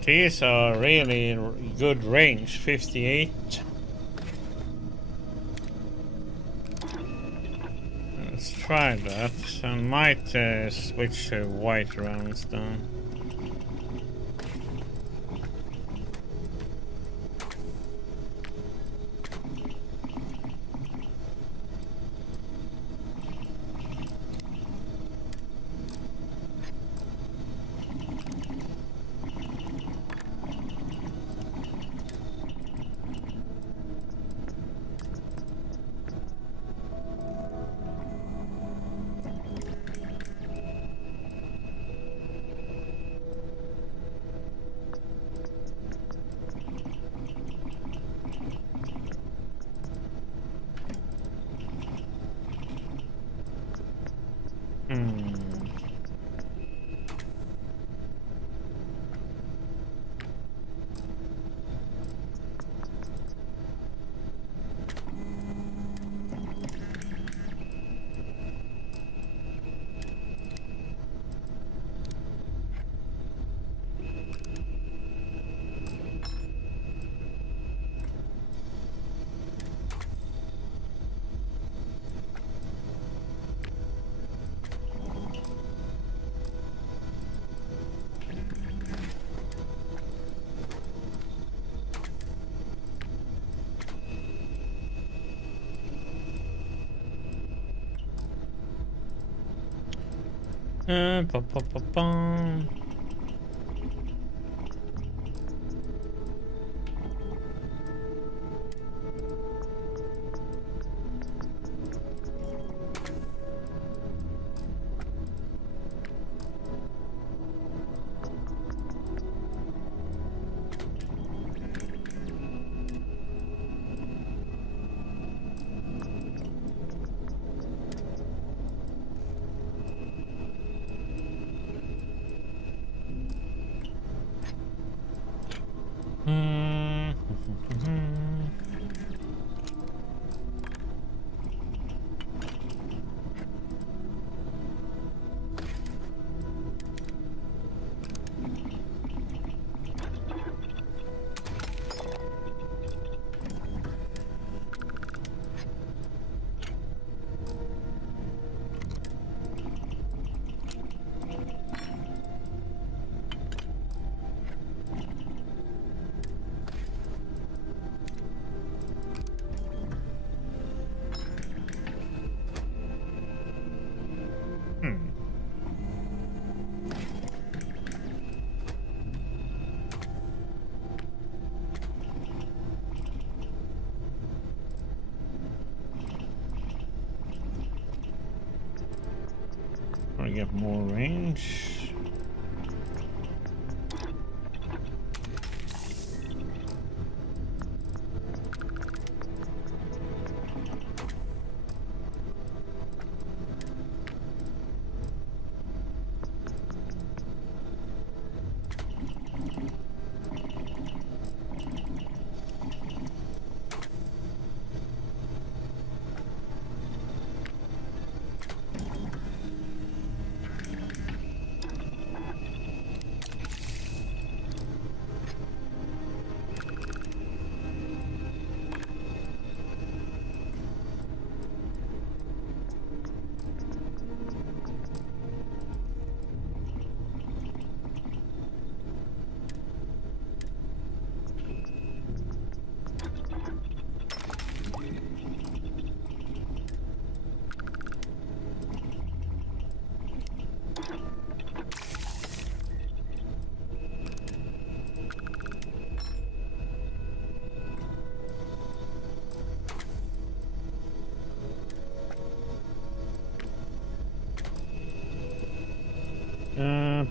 these are really good range, 58. Let's try that. I might switch to white rounds then. Ba, ba, ba, ba. Or get more range.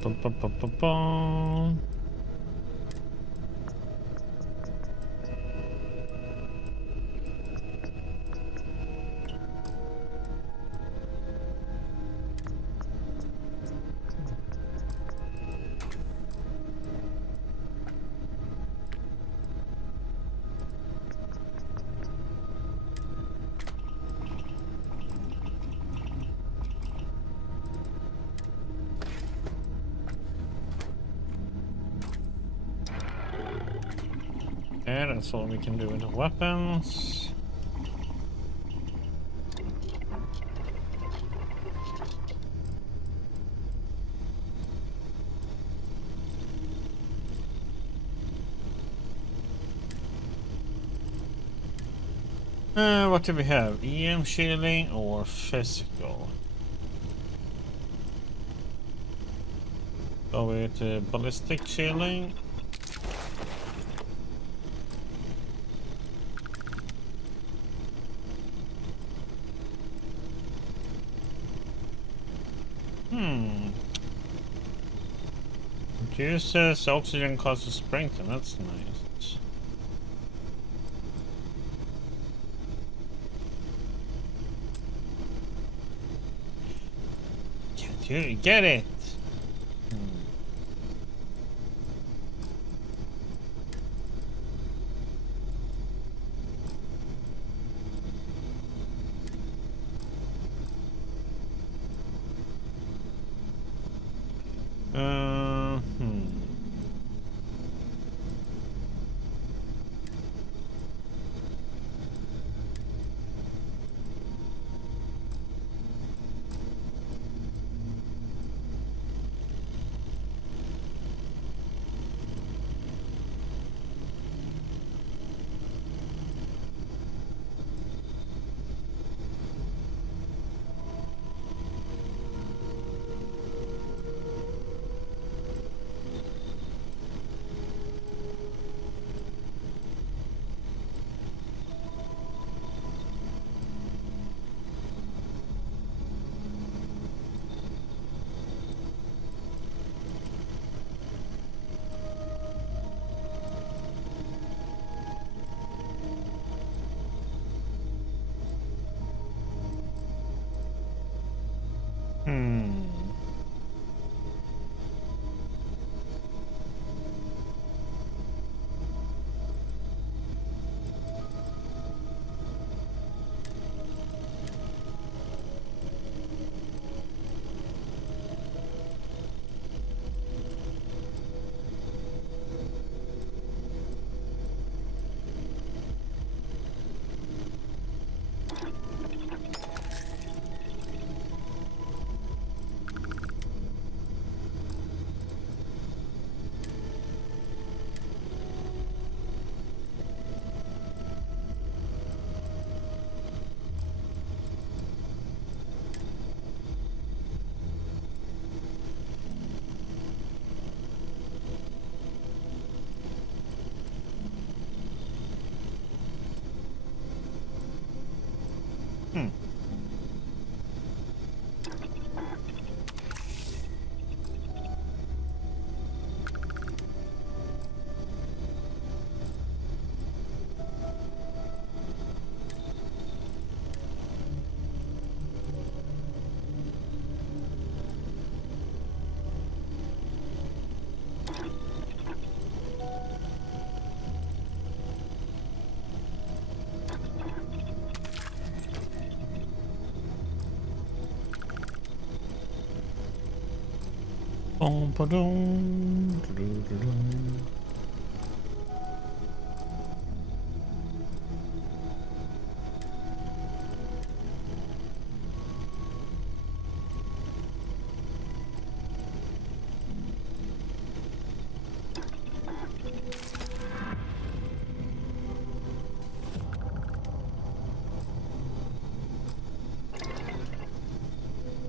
Bum, bum, bum, bum, bum. Okay, that's all we can do with the weapons. What do we have? EM shielding or physical? Go with ballistic shielding. Reduces oxygen cost of strength, that's nice. Dude, get it! Bum, ba-dum, du-du-du-dum.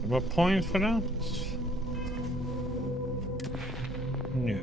What point for that? No.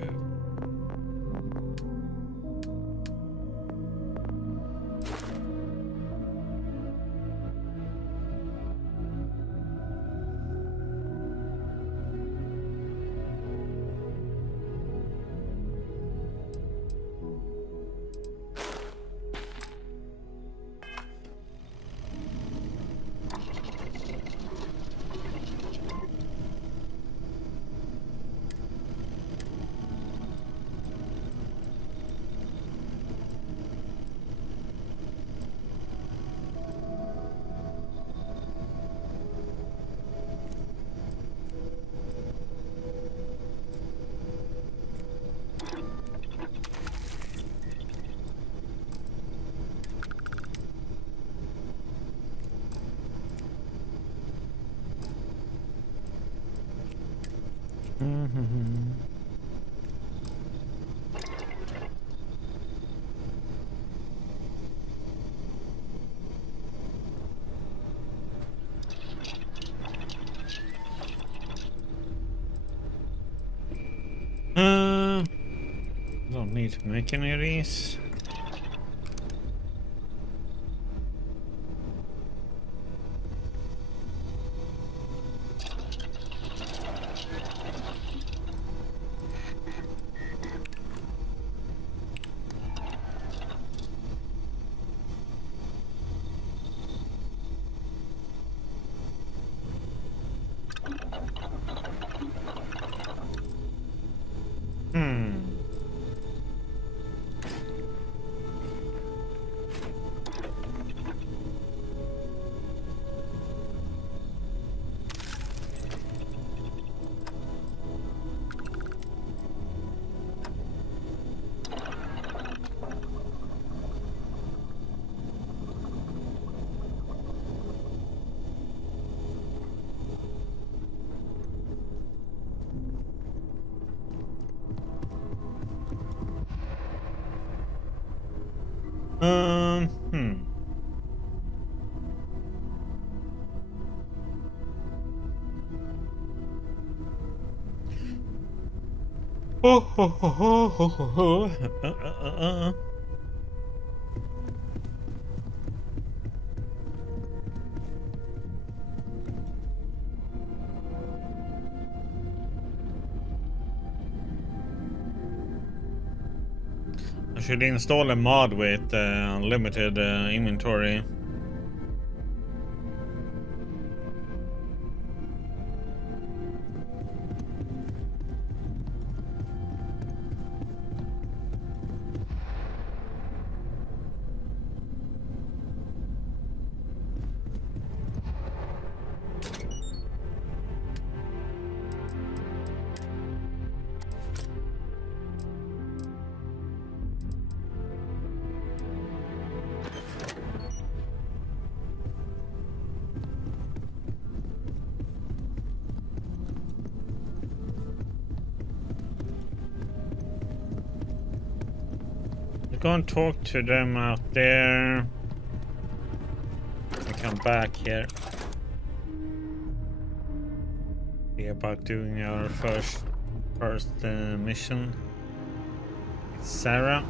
Don't need to make any of these. Oh, ho, ho, ho, ho, ho, ho. I should install a mod with unlimited inventory. Go and talk to them out there. We come back here. See about doing our first mission. It's Sarah.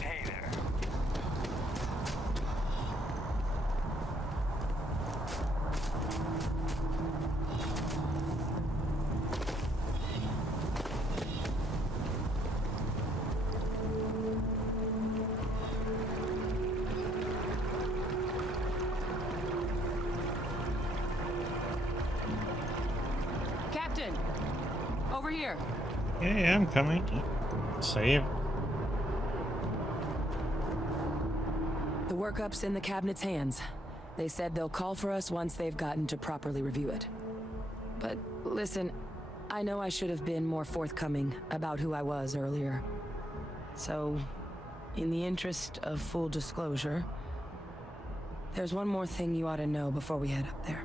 Hey there. Captain! Over here. Yeah, I'm coming. Save. The workup's in the cabinet's hands. They said they'll call for us once they've gotten to properly review it. But listen, I know I should have been more forthcoming about who I was earlier. So, in the interest of full disclosure, there's one more thing you ought to know before we head up there.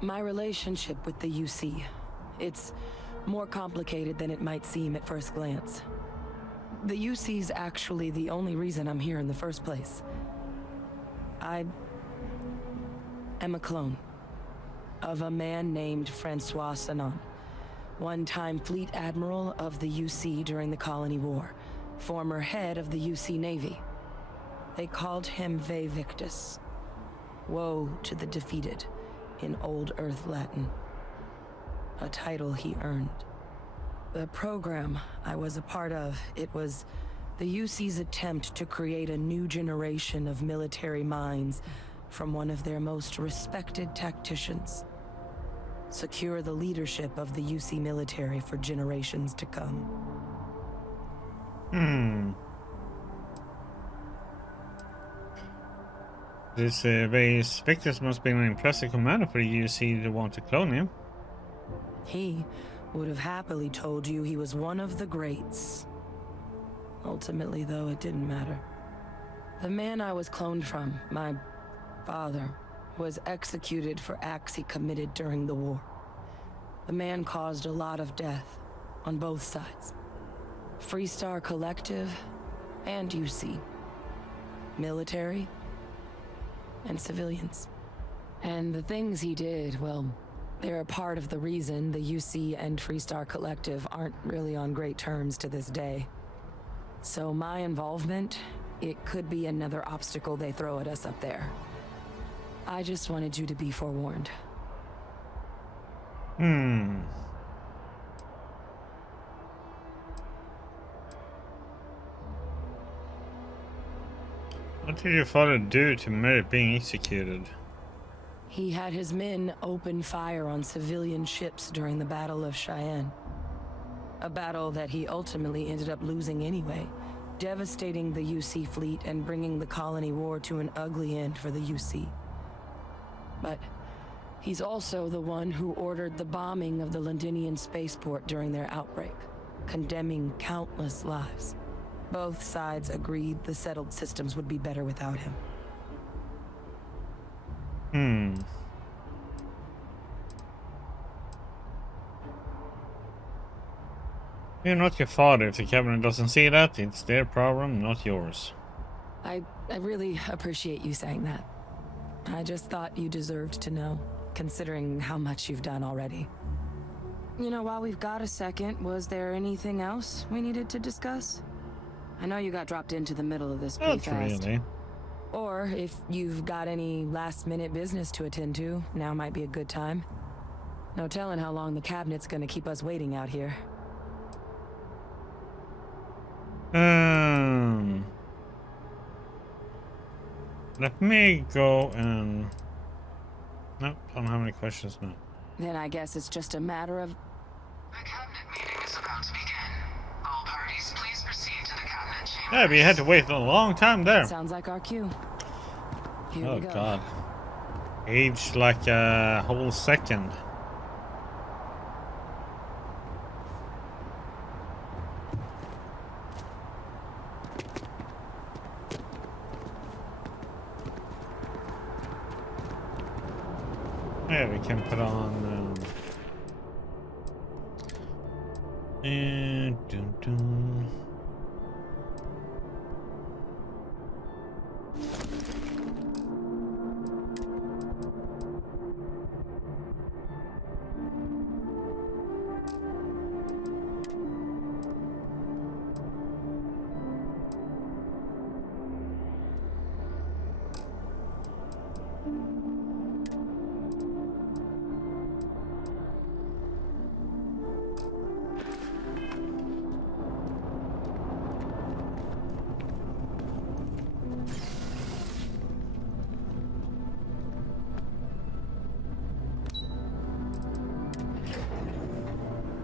My relationship with the UC, it's more complicated than it might seem at first glance. The UC's actually the only reason I'm here in the first place. I am a clone of a man named Francois Sanon, one-time fleet admiral of the UC during the Colony War, former head of the UC Navy. They called him Ve Victus, woe to the defeated, in Old Earth Latin, a title he earned. The program I was a part of, it was the UC's attempt to create a new generation of military minds from one of their most respected tacticians. Secure the leadership of the UC military for generations to come. This Vase Victus must be an impressive commander for the UC to want to clone him. He would have happily told you he was one of the greats. Ultimately, though, it didn't matter. The man I was cloned from, my father, was executed for acts he committed during the war. The man caused a lot of death on both sides. Freestar Collective and UC. Military and civilians. And the things he did, well, they're a part of the reason the UC and Freestar Collective aren't really on great terms to this day. So my involvement, it could be another obstacle they throw at us up there. I just wanted you to be forewarned. What did your father do to merit being executed? He had his men open fire on civilian ships during the Battle of Cheyenne. A battle that he ultimately ended up losing anyway, devastating the UC fleet and bringing the Colony War to an ugly end for the UC. But he's also the one who ordered the bombing of the Londinian spaceport during their outbreak, condemning countless lives. Both sides agreed the settled systems would be better without him. You're not your father. If the cabinet doesn't see that, it's their problem, not yours. I really appreciate you saying that. I just thought you deserved to know, considering how much you've done already. You know, while we've got a second, was there anything else we needed to discuss? I know you got dropped into the middle of this pretty Not fast. really. Or if you've got any last-minute business to attend to, now might be a good time. No telling how long the cabinet's gonna keep us waiting out here. Let me go and... Nope, I don't have any questions now. Then I guess it's just a matter of... The cabinet meeting is about to begin. All parties, please proceed to the cabinet chamber. Yeah, but you had to wait a long time there. Sounds like our cue. Here Oh we go. god. Aged like a whole second. Yeah, we can put on and dun.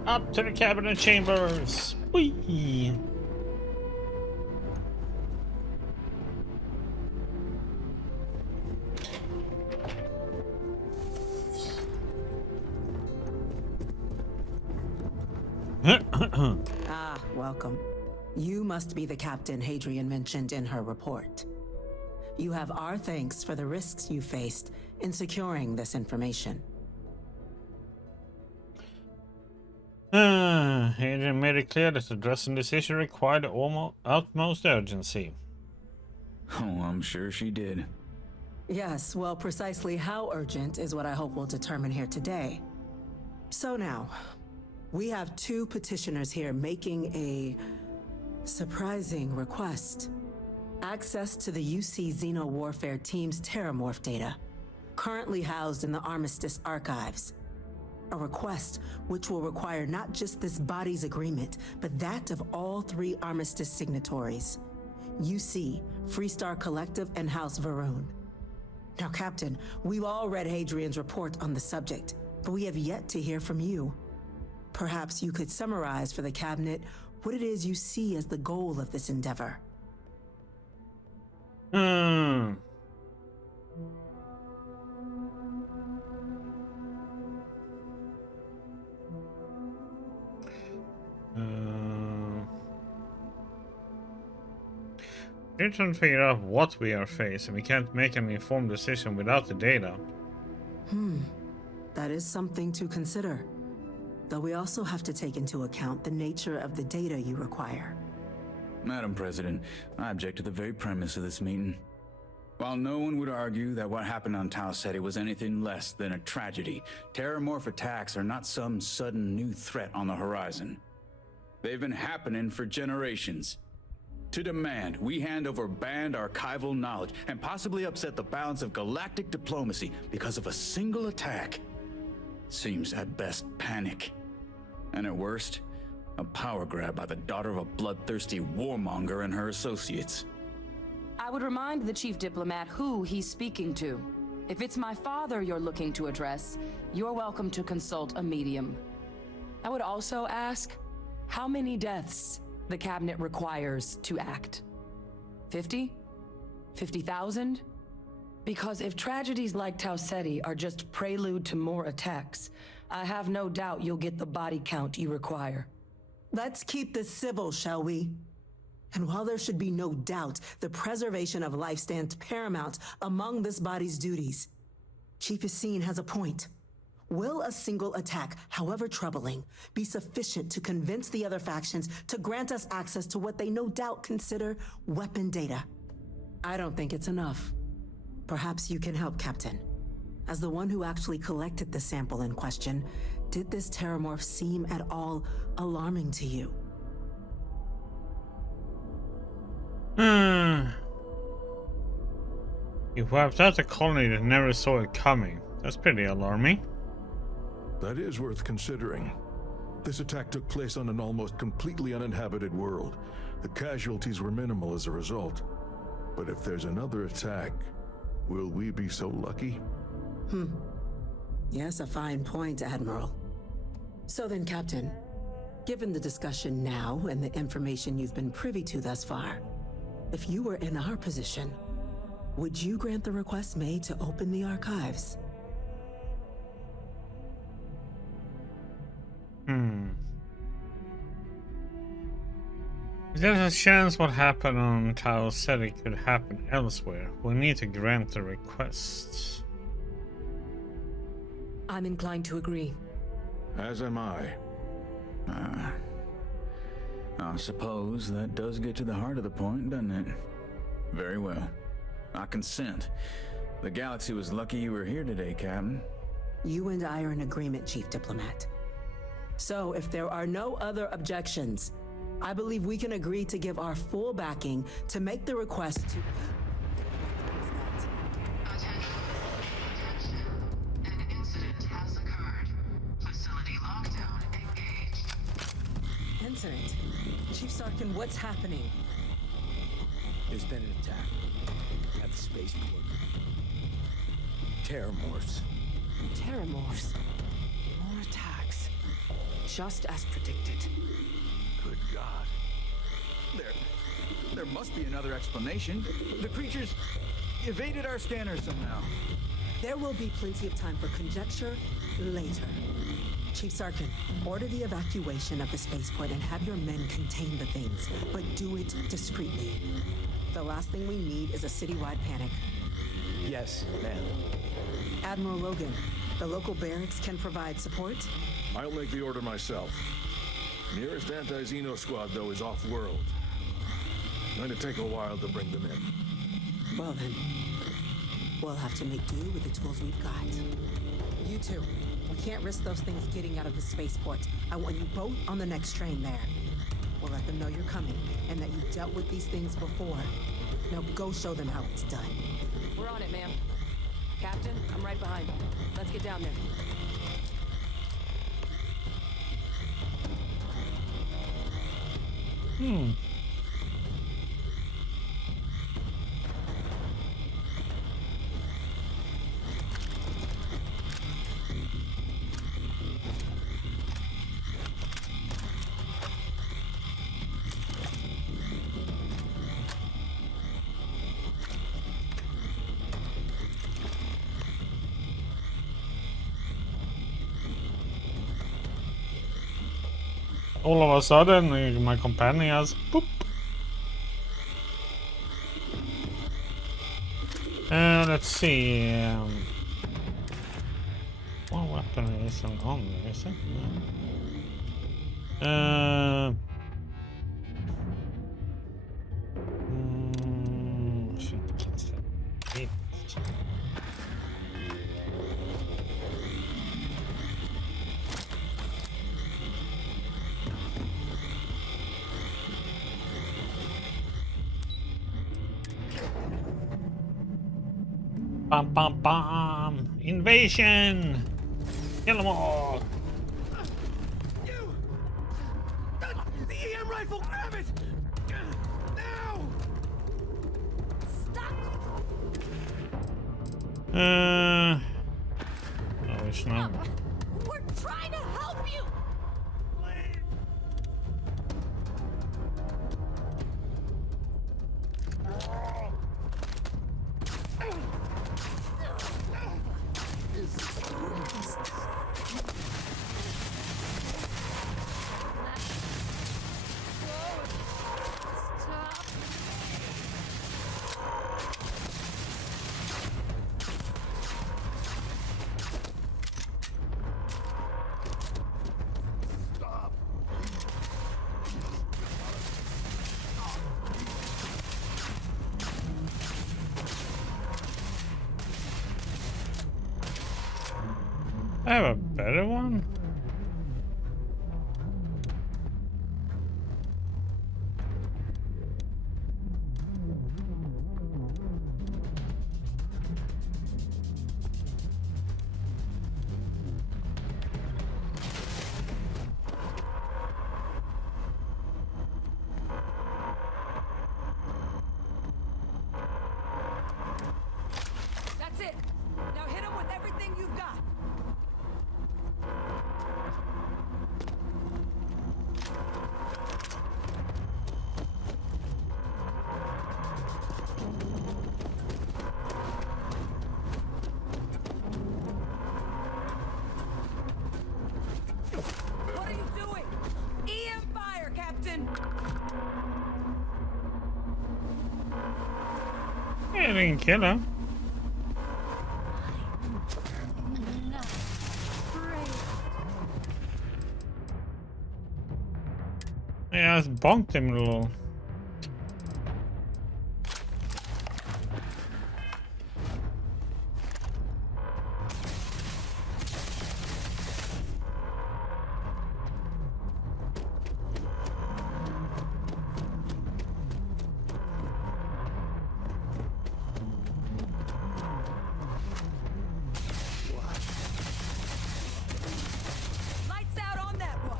Up to the cabinet chambers. Whee! Ah, welcome. You must be the captain Hadrian mentioned in her report. You have our thanks for the risks you faced in securing this information. Adrian made it clear that addressing this issue required the utmost urgency. Oh, I'm sure she did. Yes, well, precisely how urgent is what I hope we'll determine here today. So now, we have two petitioners here making a surprising request. Access to the UC Xeno Warfare Team's Terramorph data, currently housed in the Armistice archives. A request which will require not just this body's agreement, but that of all three Armistice signatories. UC, Freestar Collective, and House Varun. Now, Captain, we've all read Hadrian's report on the subject, but we have yet to hear from you. Perhaps you could summarize for the Cabinet what it is you see as the goal of this endeavor. We're trying to figure out what we are facing. We can't make an informed decision without the data. That is something to consider. Though we also have to take into account the nature of the data you require. Madam President, I object to the very premise of this meeting. While no one would argue that what happened on Tau Ceti was anything less than a tragedy, Terramorph attacks are not some sudden new threat on the horizon. They've been happening for generations. To demand we hand over banned archival knowledge and possibly upset the balance of galactic diplomacy because of a single attack seems at best panic. And at worst, a power grab by the daughter of a bloodthirsty warmonger and her associates. I would remind the chief diplomat who he's speaking to. If it's my father you're looking to address, you're welcome to consult a medium. I would also ask, how many deaths the Cabinet requires to act? 50? 50,000? Because if tragedies like Tau Ceti are just prelude to more attacks, I have no doubt you'll get the body count you require. Let's keep this civil, shall we? And while there should be no doubt the preservation of life stands paramount among this body's duties, Chief Yassine has a point. Will a single attack, however troubling, be sufficient to convince the other factions to grant us access to what they no doubt consider weapon data? I don't think it's enough. Perhaps you can help, Captain. As the one who actually collected the sample in question, did this Terramorph seem at all alarming to you? You wiped out a colony that never saw it coming. That's pretty alarming. That is worth considering. This attack took place on an almost completely uninhabited world. The casualties were minimal as a result. But if there's another attack, will we be so lucky? Yes, a fine point, Admiral. So then, Captain, given the discussion now and the information you've been privy to thus far, if you were in our position, would you grant the request made to open the archives? If there's a chance what happened on Tau Ceti could happen elsewhere, we need to grant the request. I'm inclined to agree. As am I. I suppose that does get to the heart of the point, doesn't it? Very well. I consent. The galaxy was lucky you were here today, Captain. You and I are in agreement, Chief Diplomat. So, if there are no other objections, I believe we can agree to give our full backing to make the request to... Attention. An incident has occurred. Facility lockdown engaged. Incident? Chief Sarkin, what's happening? There's been an attack at the spaceport. Terramorphs. Terramorphs. More attacks. Just as predicted. Good God. There must be another explanation. The creatures evaded our scanner somehow. There will be plenty of time for conjecture later. Chief Sarkin, order the evacuation of the spaceport and have your men contain the things, but do it discreetly. The last thing we need is a citywide panic. Yes, ma'am. Admiral Logan, the local barracks can provide support? I'll make the order myself. Nearest anti-Xeno squad, though, is off-world. Going to take a while to bring them in. Well then, we'll have to make do with the tools we've got. You two, we can't risk those things getting out of the spaceport. I want you both on the next train there. We'll let them know you're coming and that you've dealt with these things before. Now go show them how it's done. We're on it, ma'am. Captain, I'm right behind you. Let's get down there. All of a sudden, my companion has poop. Let's see. What weapon isn't on there, is it? No. Shit. Bam bam bam! Invasion! Kill them all! You! The EM rifle, grab it! Now! No, it's not. We're trying to help you! I have a better one? That's it. Now hit him with everything you've got. What are you doing? EM fire, Captain! Yeah, I didn't kill him. Yeah, I just bonked him a little. Lights out on that one!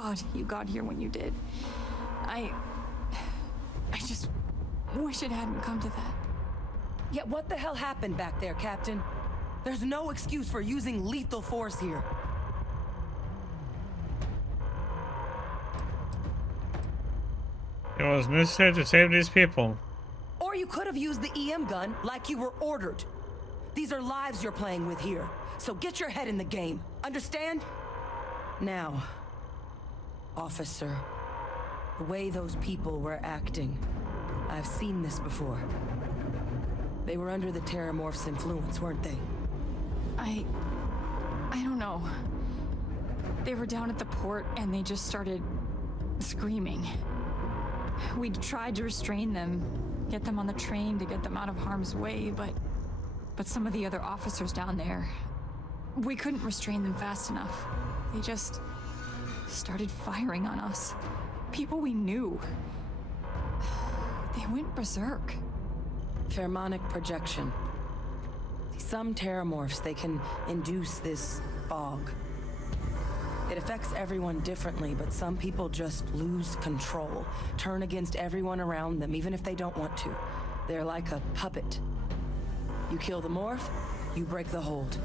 God you got here when you did. I just wish it hadn't come to that. Yeah, what the hell happened back there, Captain? There's no excuse for using lethal force here. It was necessary to save these people. Or you could have used the EM gun like you were ordered. These are lives you're playing with here, so get your head in the game. Understand? Now, officer, the way those people were acting, I've seen this before. They were under the Terramorph's influence, weren't they? I don't know. They were down at the port and they just started screaming. We tried to restrain them, get them on the train to get them out of harm's way, but some of the other officers down there, we couldn't restrain them fast enough. They just started firing on us. People we knew. They went berserk. Pheromonic projection. Some Terramorphs, they can induce this fog. It affects everyone differently, but some people just lose control, turn against everyone around them, even if they don't want to. They're like a puppet. You kill the morph, you break the hold.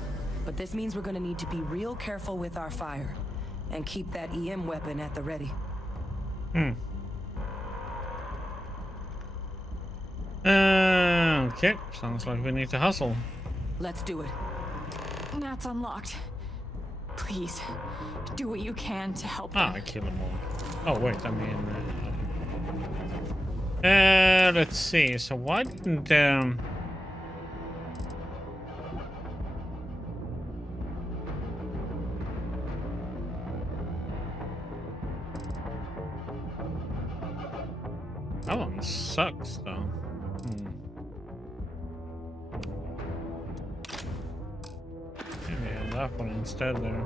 But this means we're gonna need to be real careful with our fire, and keep that EM weapon at the ready. Okay, sounds like we need to hustle. Let's do it. That's unlocked. Please, do what you can to help them. I kill them all. Oh wait, I mean, let's see. So why didn't that one sucks though. Maybe have that one instead there.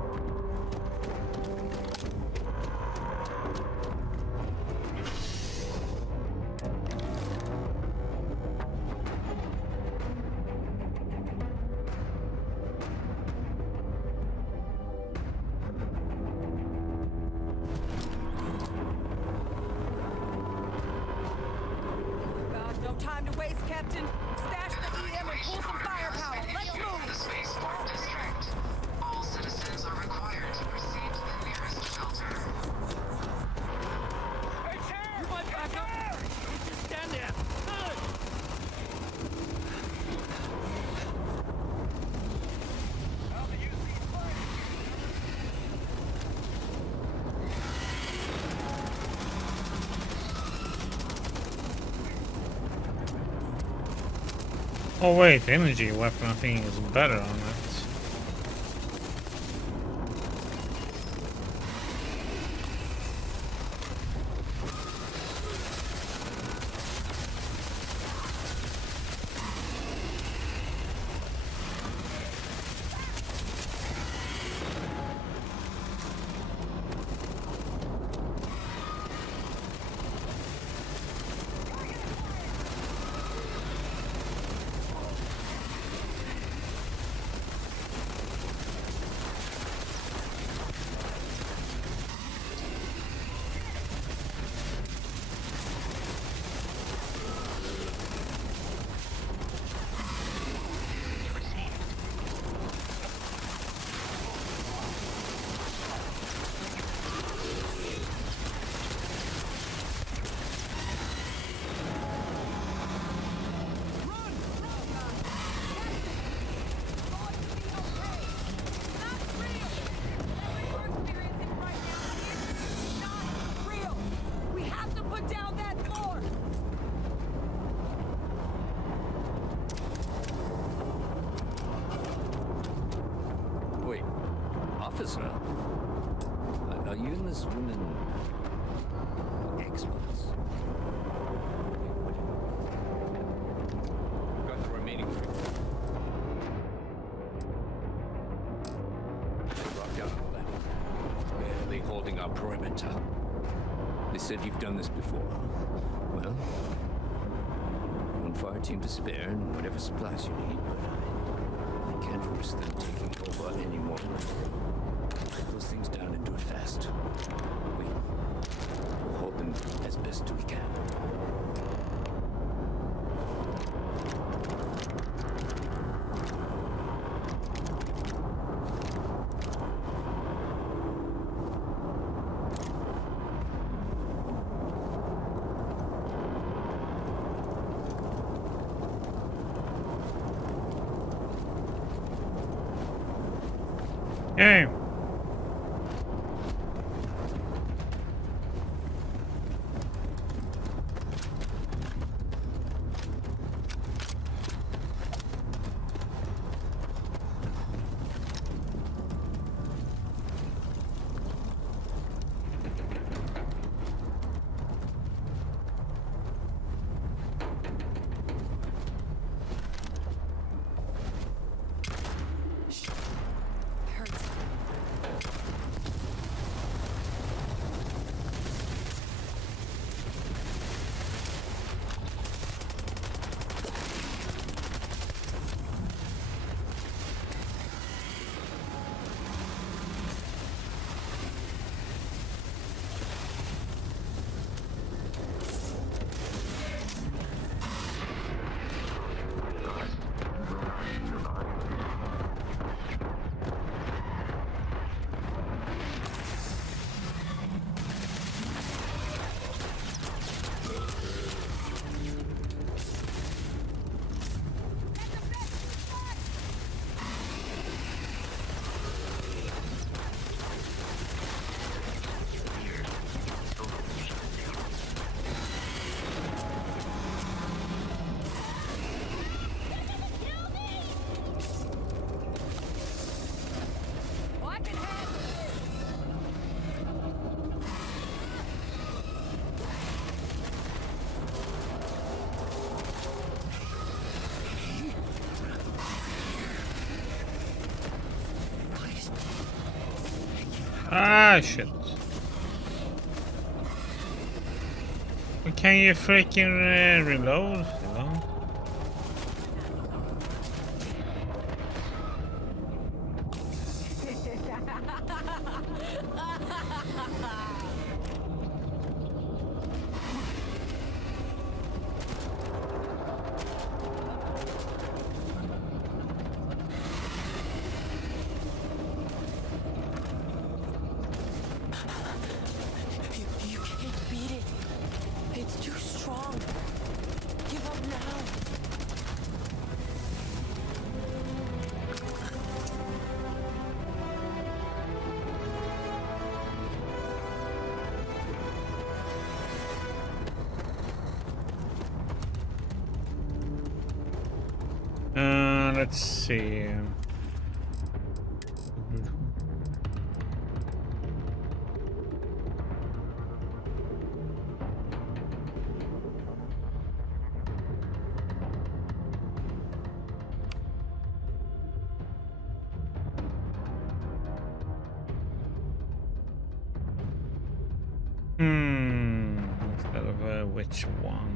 No time to waste, Captain. Stash the EM and pull some firepower. Let's move! The spaceport district. All citizens are required to proceed to the nearest shelter. Hey, chair! You might back up! You just stand there. Good! How do you see fire? Oh wait, energy weapon I think is better on it. Officer, are you and this woman experts? We've got the remaining three. They rocked out all that. Barely holding our perimeter. They said you've done this before. Well, one fire team to spare and whatever supplies you need, but I can't risk them taking over anymore. Put those things down and do it fast. We Hold them as best we can. Okay. Ah, shit. Can you freaking reload? Hello? You can't beat it. It's too strong. Give up now. Let's see. Instead of which one?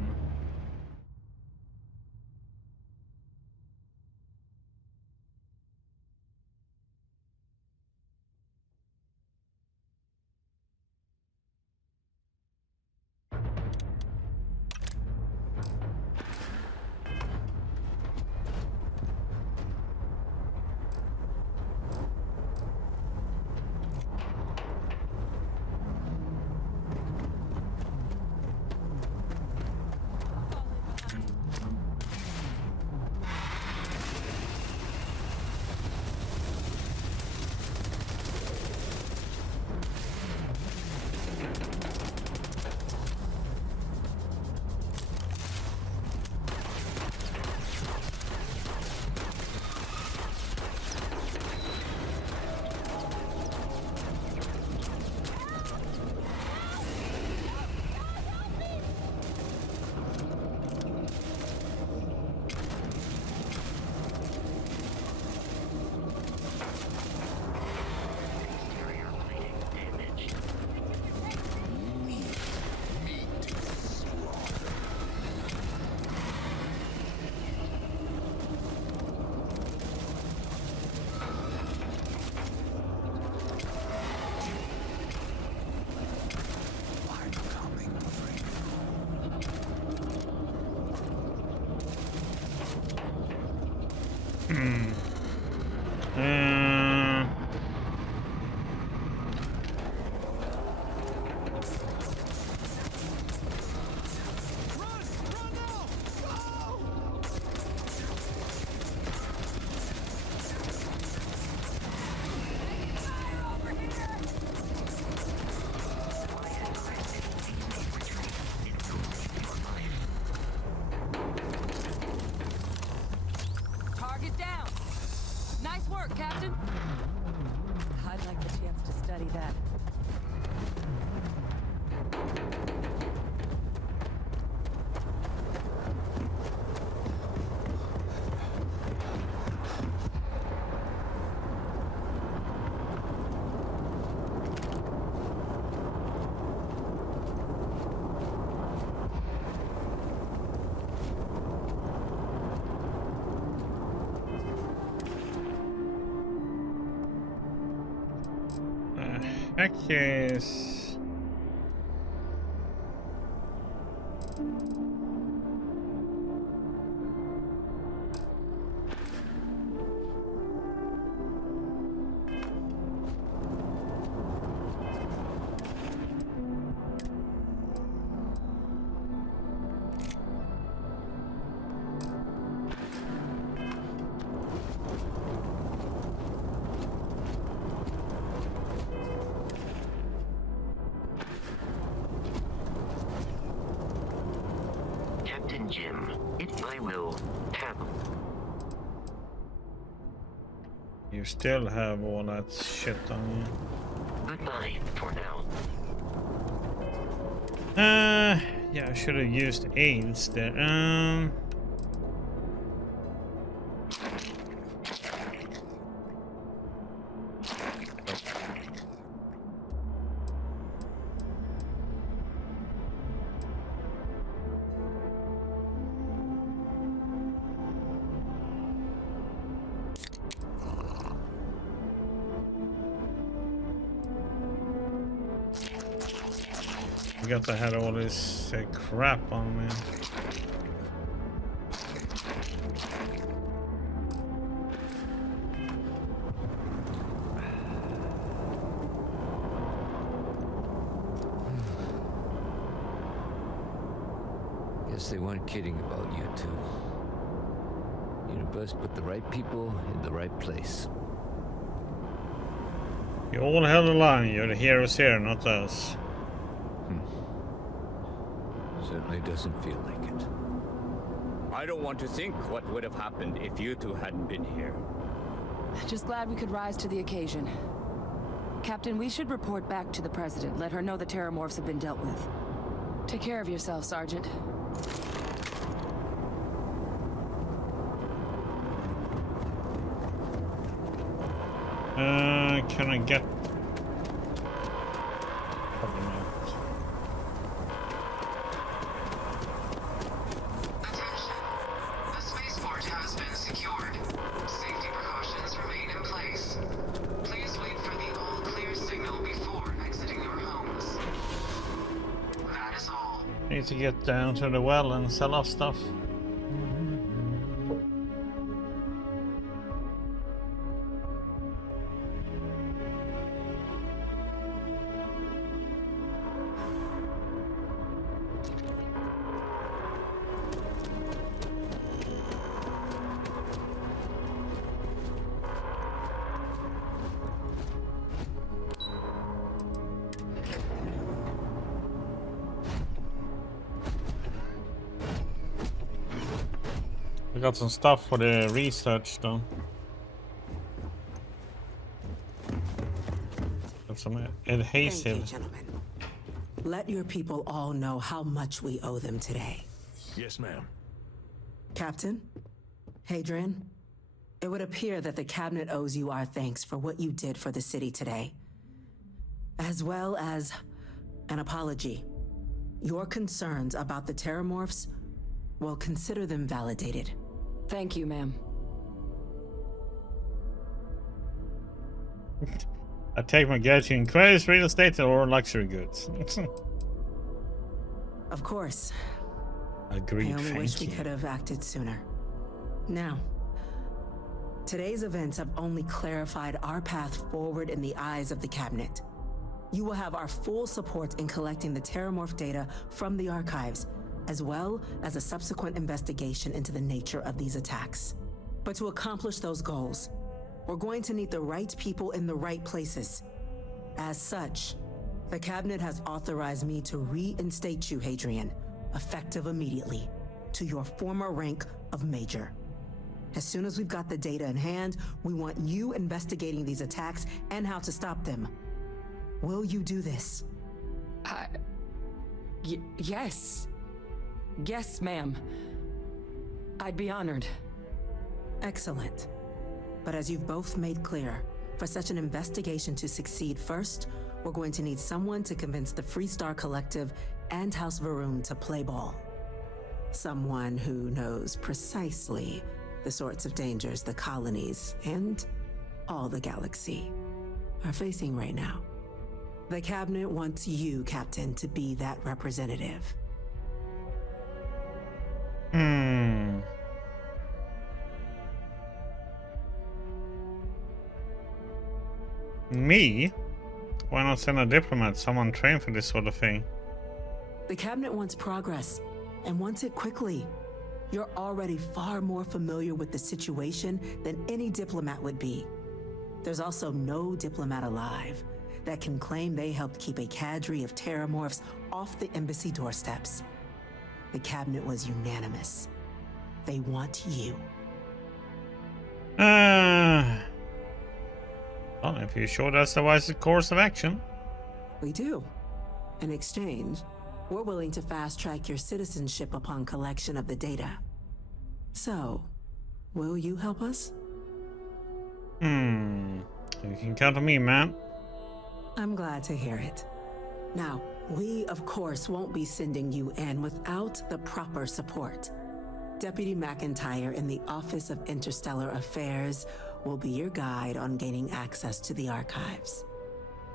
Target down. Nice work, Captain. I'd like the chance to study that. Heck yes. Captain Jim, I will have. You still have all that shit on you. Goodbye for now. Yeah, I should have used AIDS there. I got to have all this crap on me. Guess they weren't kidding about you two. Universe put the right people in the right place. You all held the line. You're the heroes here, not us. Certainly doesn't feel like it. I don't want to think what would have happened if you two hadn't been here. Just glad we could rise to the occasion. Captain, we should report back to the President. Let her know the Terramorphs have been dealt with. Take care of yourself, Sergeant. Can I get... Probably not. Attention. The spaceport has been secured. Safety precautions remain in place. Please wait for the all-clear signal before exiting your homes. That is all. Need to get down to the well and sell off stuff. I got some stuff for the research though. Got some adhesive. Thank you, gentlemen. Let your people all know how much we owe them today. Yes, ma'am. Captain, Hadrian, it would appear that the cabinet owes you our thanks for what you did for the city today, as well as an apology. Your concerns about the Terramorphs, well, consider them validated. Thank you, ma'am. I take my gadget in credits, real estate, or luxury goods. Of course. Agreed. I only wish we Thank you. could have acted sooner. Now, Today's events have only clarified our path forward in the eyes of the Cabinet. You will have our full support in collecting the Terramorph data from the archives, as well as a subsequent investigation into the nature of these attacks. But to accomplish those goals, we're going to need the right people in the right places. As such, the Cabinet has authorized me to reinstate you, Hadrian, effective immediately, to your former rank of Major. As soon as we've got the data in hand, we want you investigating these attacks and how to stop them. Will you do this? Yes. Yes, ma'am. I'd be honored. Excellent. But as you've both made clear, for such an investigation to succeed first, we're going to need someone to convince the Freestar Collective and House Varun to play ball. Someone who knows precisely the sorts of dangers the colonies and all the galaxy are facing right now. The Cabinet wants you, Captain, to be that representative. Me? Why not send a diplomat, someone trained for this sort of thing? The Cabinet wants progress, and wants it quickly. You're already far more familiar with the situation than any diplomat would be. There's also no diplomat alive that can claim they helped keep a cadre of Terramorphs off the embassy doorsteps. The Cabinet was unanimous. They want you. Well, if you're sure that's the wisest course of action. We do. In exchange, we're willing to fast-track your citizenship upon collection of the data. So, will you help us? You can count on me, man. I'm glad to hear it. Now, we, of course, won't be sending you in without the proper support. Deputy McIntyre in the Office of Interstellar Affairs will be your guide on gaining access to the archives.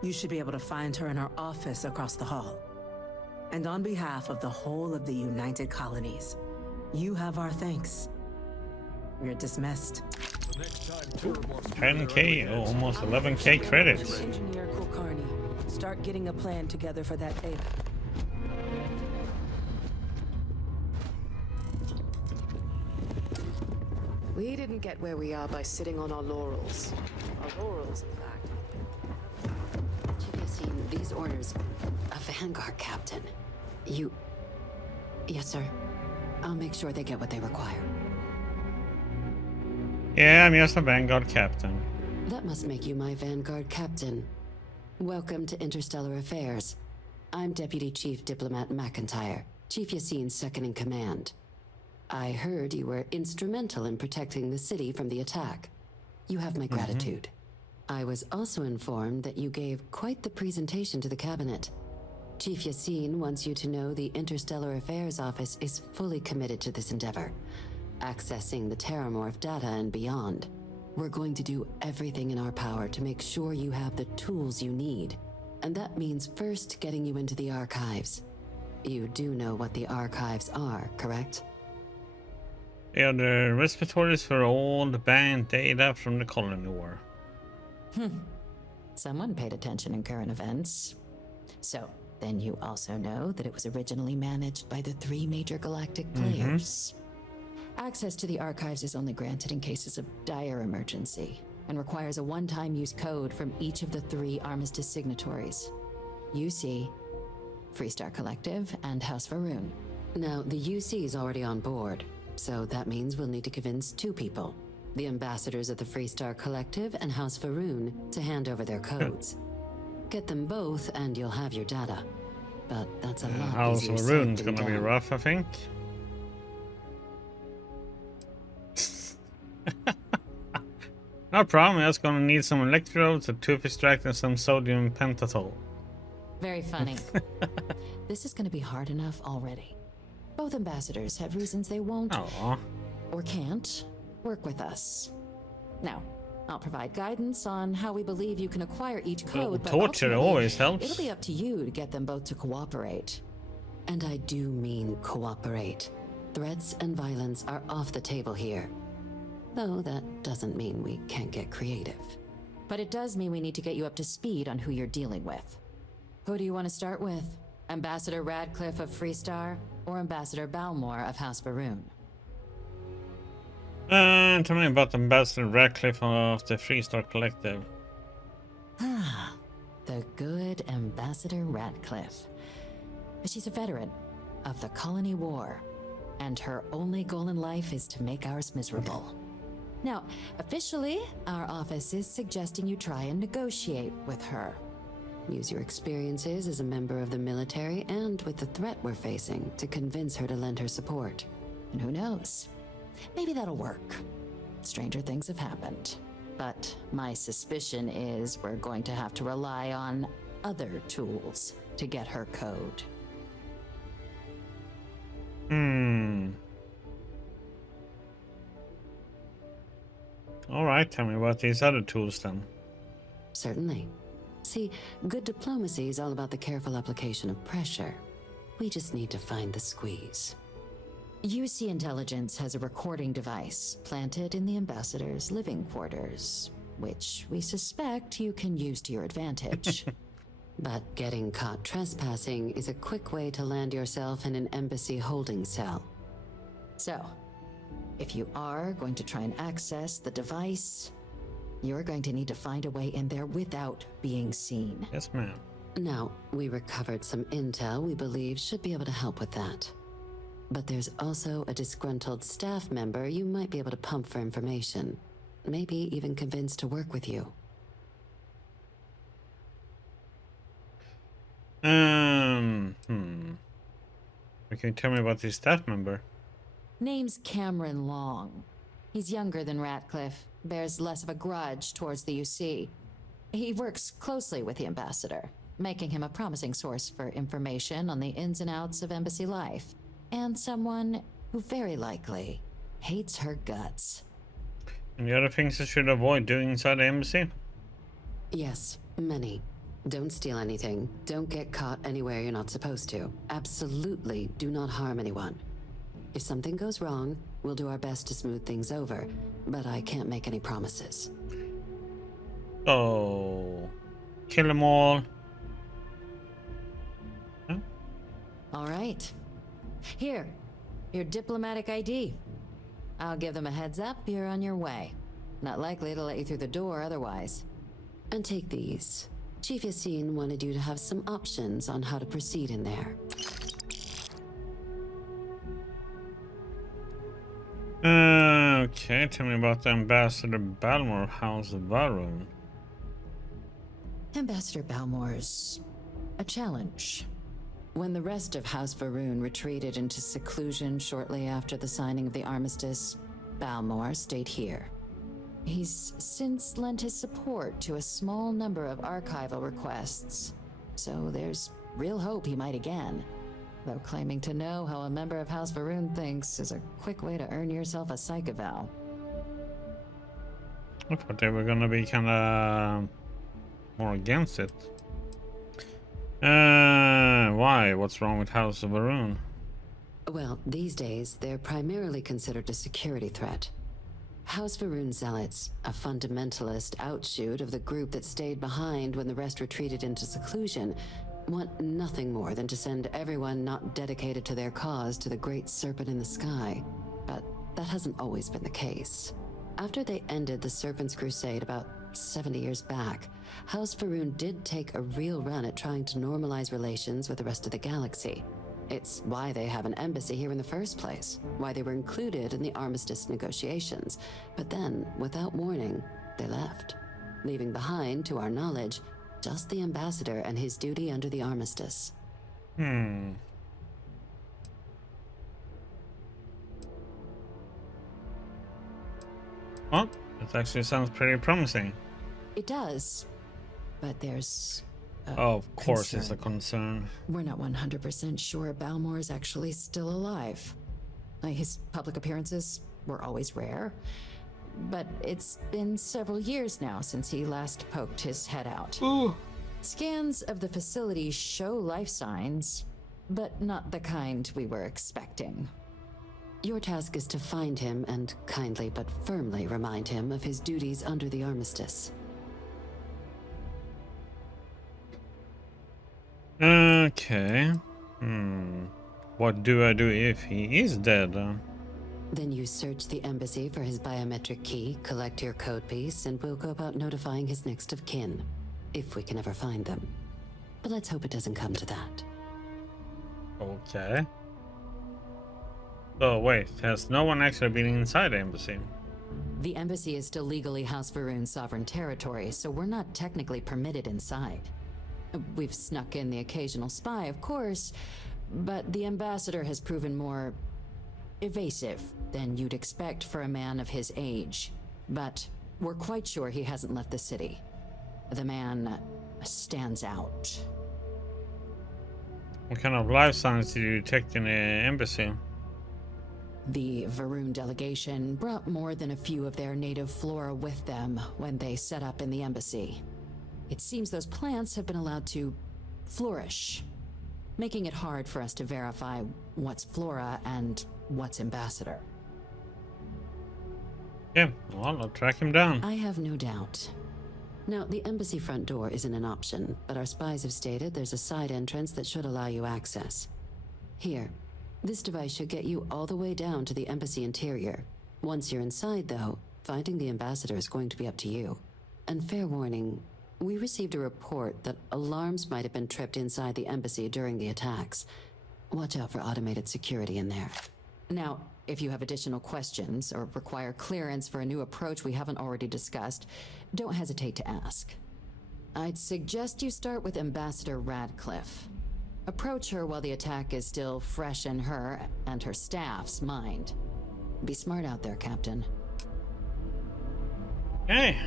You should be able to find her in her office across the hall. And on behalf of the whole of the United Colonies, you have our thanks. You're dismissed. 10K, almost 11K credits. Engineer Kulkarni, start getting a plan together for that data. We didn't get where we are by sitting on our laurels. Our laurels, in fact. Have you seen these orders? A Vanguard captain. You... Yes, sir. I'll make sure they get what they require. Yeah, I'm just a Vanguard captain. That must make you my Vanguard captain. Welcome to Interstellar Affairs. I'm Deputy Chief Diplomat McIntyre, Chief Yassine's second-in-command. I heard you were instrumental in protecting the city from the attack. You have my gratitude. I was also informed that you gave quite the presentation to the Cabinet. Chief Yassine wants you to know the Interstellar Affairs Office is fully committed to this endeavor, accessing the Terramorph data and beyond. We're going to do everything in our power to make sure you have the tools you need. And that means first getting you into the archives. You do know what the archives are, correct? They are the repositories for all the banned data from the colony war. Someone paid attention in current events. So, then you also know that it was originally managed by the 3 major galactic players. Access to the archives is only granted in cases of dire emergency, and requires a one-time use code from each of the 3 armistice signatories. UC, Freestar Collective, and House Varun. Now, the UC is already on board, so that means we'll need to convince 2 people. The ambassadors of the Freestar Collective and House Varun to hand over their codes. Get them both and you'll have your data. But that's a lot House easier said Varun's than gonna be done. rough, I think. No problem, I'm just gonna need some electrodes, a tooth extract, and some sodium pentatol. Very funny. This is going to be hard enough already. Both ambassadors have reasons they won't or can't work with us. Now, I'll provide guidance on how we believe you can acquire each code, but torture ultimately, always helps. It'll be up to you to get them both to cooperate. And I do mean cooperate. Threats and violence are off the table here. Though that doesn't mean we can't get creative. But it does mean we need to get you up to speed on who you're dealing with. Who do you want to start with? Ambassador Radcliffe of Freestar, or Ambassador Balmore of House Varun? Tell me about Ambassador Radcliffe of the Freestar Collective. Ah, the good Ambassador Radcliffe. She's a veteran of the Colony War, and her only goal in life is to make ours miserable. Now, officially, our office is suggesting you try and negotiate with her. Use your experiences as a member of the military and with the threat we're facing to convince her to lend her support. And who knows? Maybe that'll work. Stranger things have happened. But my suspicion is we're going to have to rely on other tools to get her code. Alright, tell me about these other tools then. Certainly. See, good diplomacy is all about the careful application of pressure. We just need to find the squeeze. UC Intelligence has a recording device planted in the ambassador's living quarters, which we suspect you can use to your advantage. But getting caught trespassing is a quick way to land yourself in an embassy holding cell. So, if you are going to try and access the device, you're going to need to find a way in there without being seen. Yes, ma'am. Now, we recovered some intel we believe should be able to help with that. But there's also a disgruntled staff member you might be able to pump for information. Maybe even convince to work with you. Can you tell me about this staff member? Name's Cameron Long. He's younger than Ratcliffe, bears less of a grudge towards the UC. He works closely with the ambassador, making him a promising source for information on the ins and outs of embassy life, and someone who very likely hates her guts. And the other things I should avoid doing inside the embassy? Yes, many. Don't steal anything. Don't get caught anywhere you're not supposed to. Absolutely do not harm anyone. If something goes wrong, we'll do our best to smooth things over, but I can't make any promises. Oh, kill them all. Huh? All right. Here, your diplomatic ID. I'll give them a heads up, you're on your way. Not likely to let you through the door otherwise. And take these. Chief Yassine wanted you to have some options on how to proceed in there. Okay, tell me about the Ambassador Balmore of House Varun. Ambassador Balmore's a challenge. When the rest of House Varun retreated into seclusion shortly after the signing of the armistice, Balmore stayed here. He's since lent his support to a small number of archival requests, so there's real hope he might again. Though claiming to know how a member of House Varun thinks is a quick way to earn yourself a psych eval. I thought they were gonna be kinda more against it. Why? What's wrong with House of Varun? Well, these days, they're primarily considered a security threat. House Varun Zealots, a fundamentalist outshoot of the group that stayed behind when the rest retreated into seclusion, want nothing more than to send everyone not dedicated to their cause to the great serpent in the sky. But that hasn't always been the case. After they ended the Serpent's Crusade about 70 years back, House Varun did take a real run at trying to normalize relations with the rest of the galaxy. It's why they have an embassy here in the first place, why they were included in the armistice negotiations. But then, without warning, they left, leaving behind, to our knowledge, just the ambassador and his duty under the armistice. Well, it actually sounds pretty promising. It does, but there's of course it's a concern. We're not 100% sure Balmore is actually still alive. His public appearances were always rare, but it's been several years now since he last poked his head out. Ooh. Scans of the facility show life signs, but not the kind we were expecting. Your task is to find him and kindly but firmly remind him of his duties under the armistice. Okay. What do I do if he is dead? Then you search the embassy for his biometric key, collect your code piece, and we'll go about notifying his next of kin, if we can ever find them. But let's hope it doesn't come to that. Okay. Oh wait, has no one actually been inside the embassy? The embassy is still legally House Va'ruun's sovereign territory, so we're not technically permitted inside. We've snuck in the occasional spy, of course, but the ambassador has proven more evasive than you'd expect for a man of his age. But we're quite sure he hasn't left the city. The man stands out. What kind of life signs did you detect in the embassy? The Va'ruun delegation brought more than a few of their native flora with them when they set up in the embassy. It seems those plants have been allowed to flourish, making it hard for us to verify what's flora and what's ambassador. Yeah, well, I'll track him down. I have no doubt. Now, the embassy front door isn't an option, but our spies have stated there's a side entrance that should allow you access. Here, this device should get you all the way down to the embassy interior. Once you're inside, though, finding the ambassador is going to be up to you. And fair warning, we received a report that alarms might have been tripped inside the embassy during the attacks. Watch out for automated security in there. Now, if you have additional questions or require clearance for a new approach we haven't already discussed, don't hesitate to ask. I'd suggest you start with Ambassador Radcliffe. Approach her while the attack is still fresh in her and her staff's mind. Be smart out there, Captain. Hey.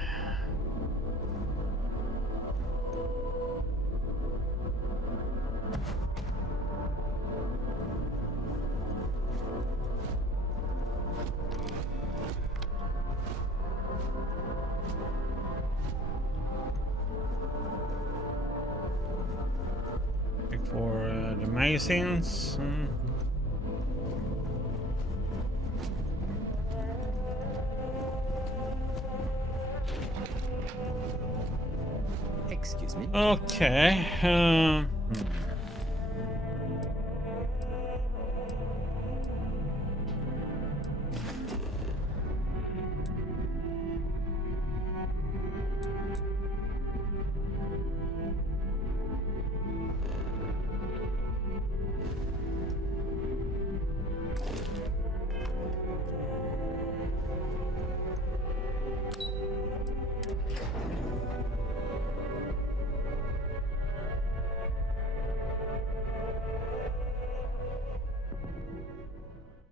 For the magazines. Excuse me. Okay.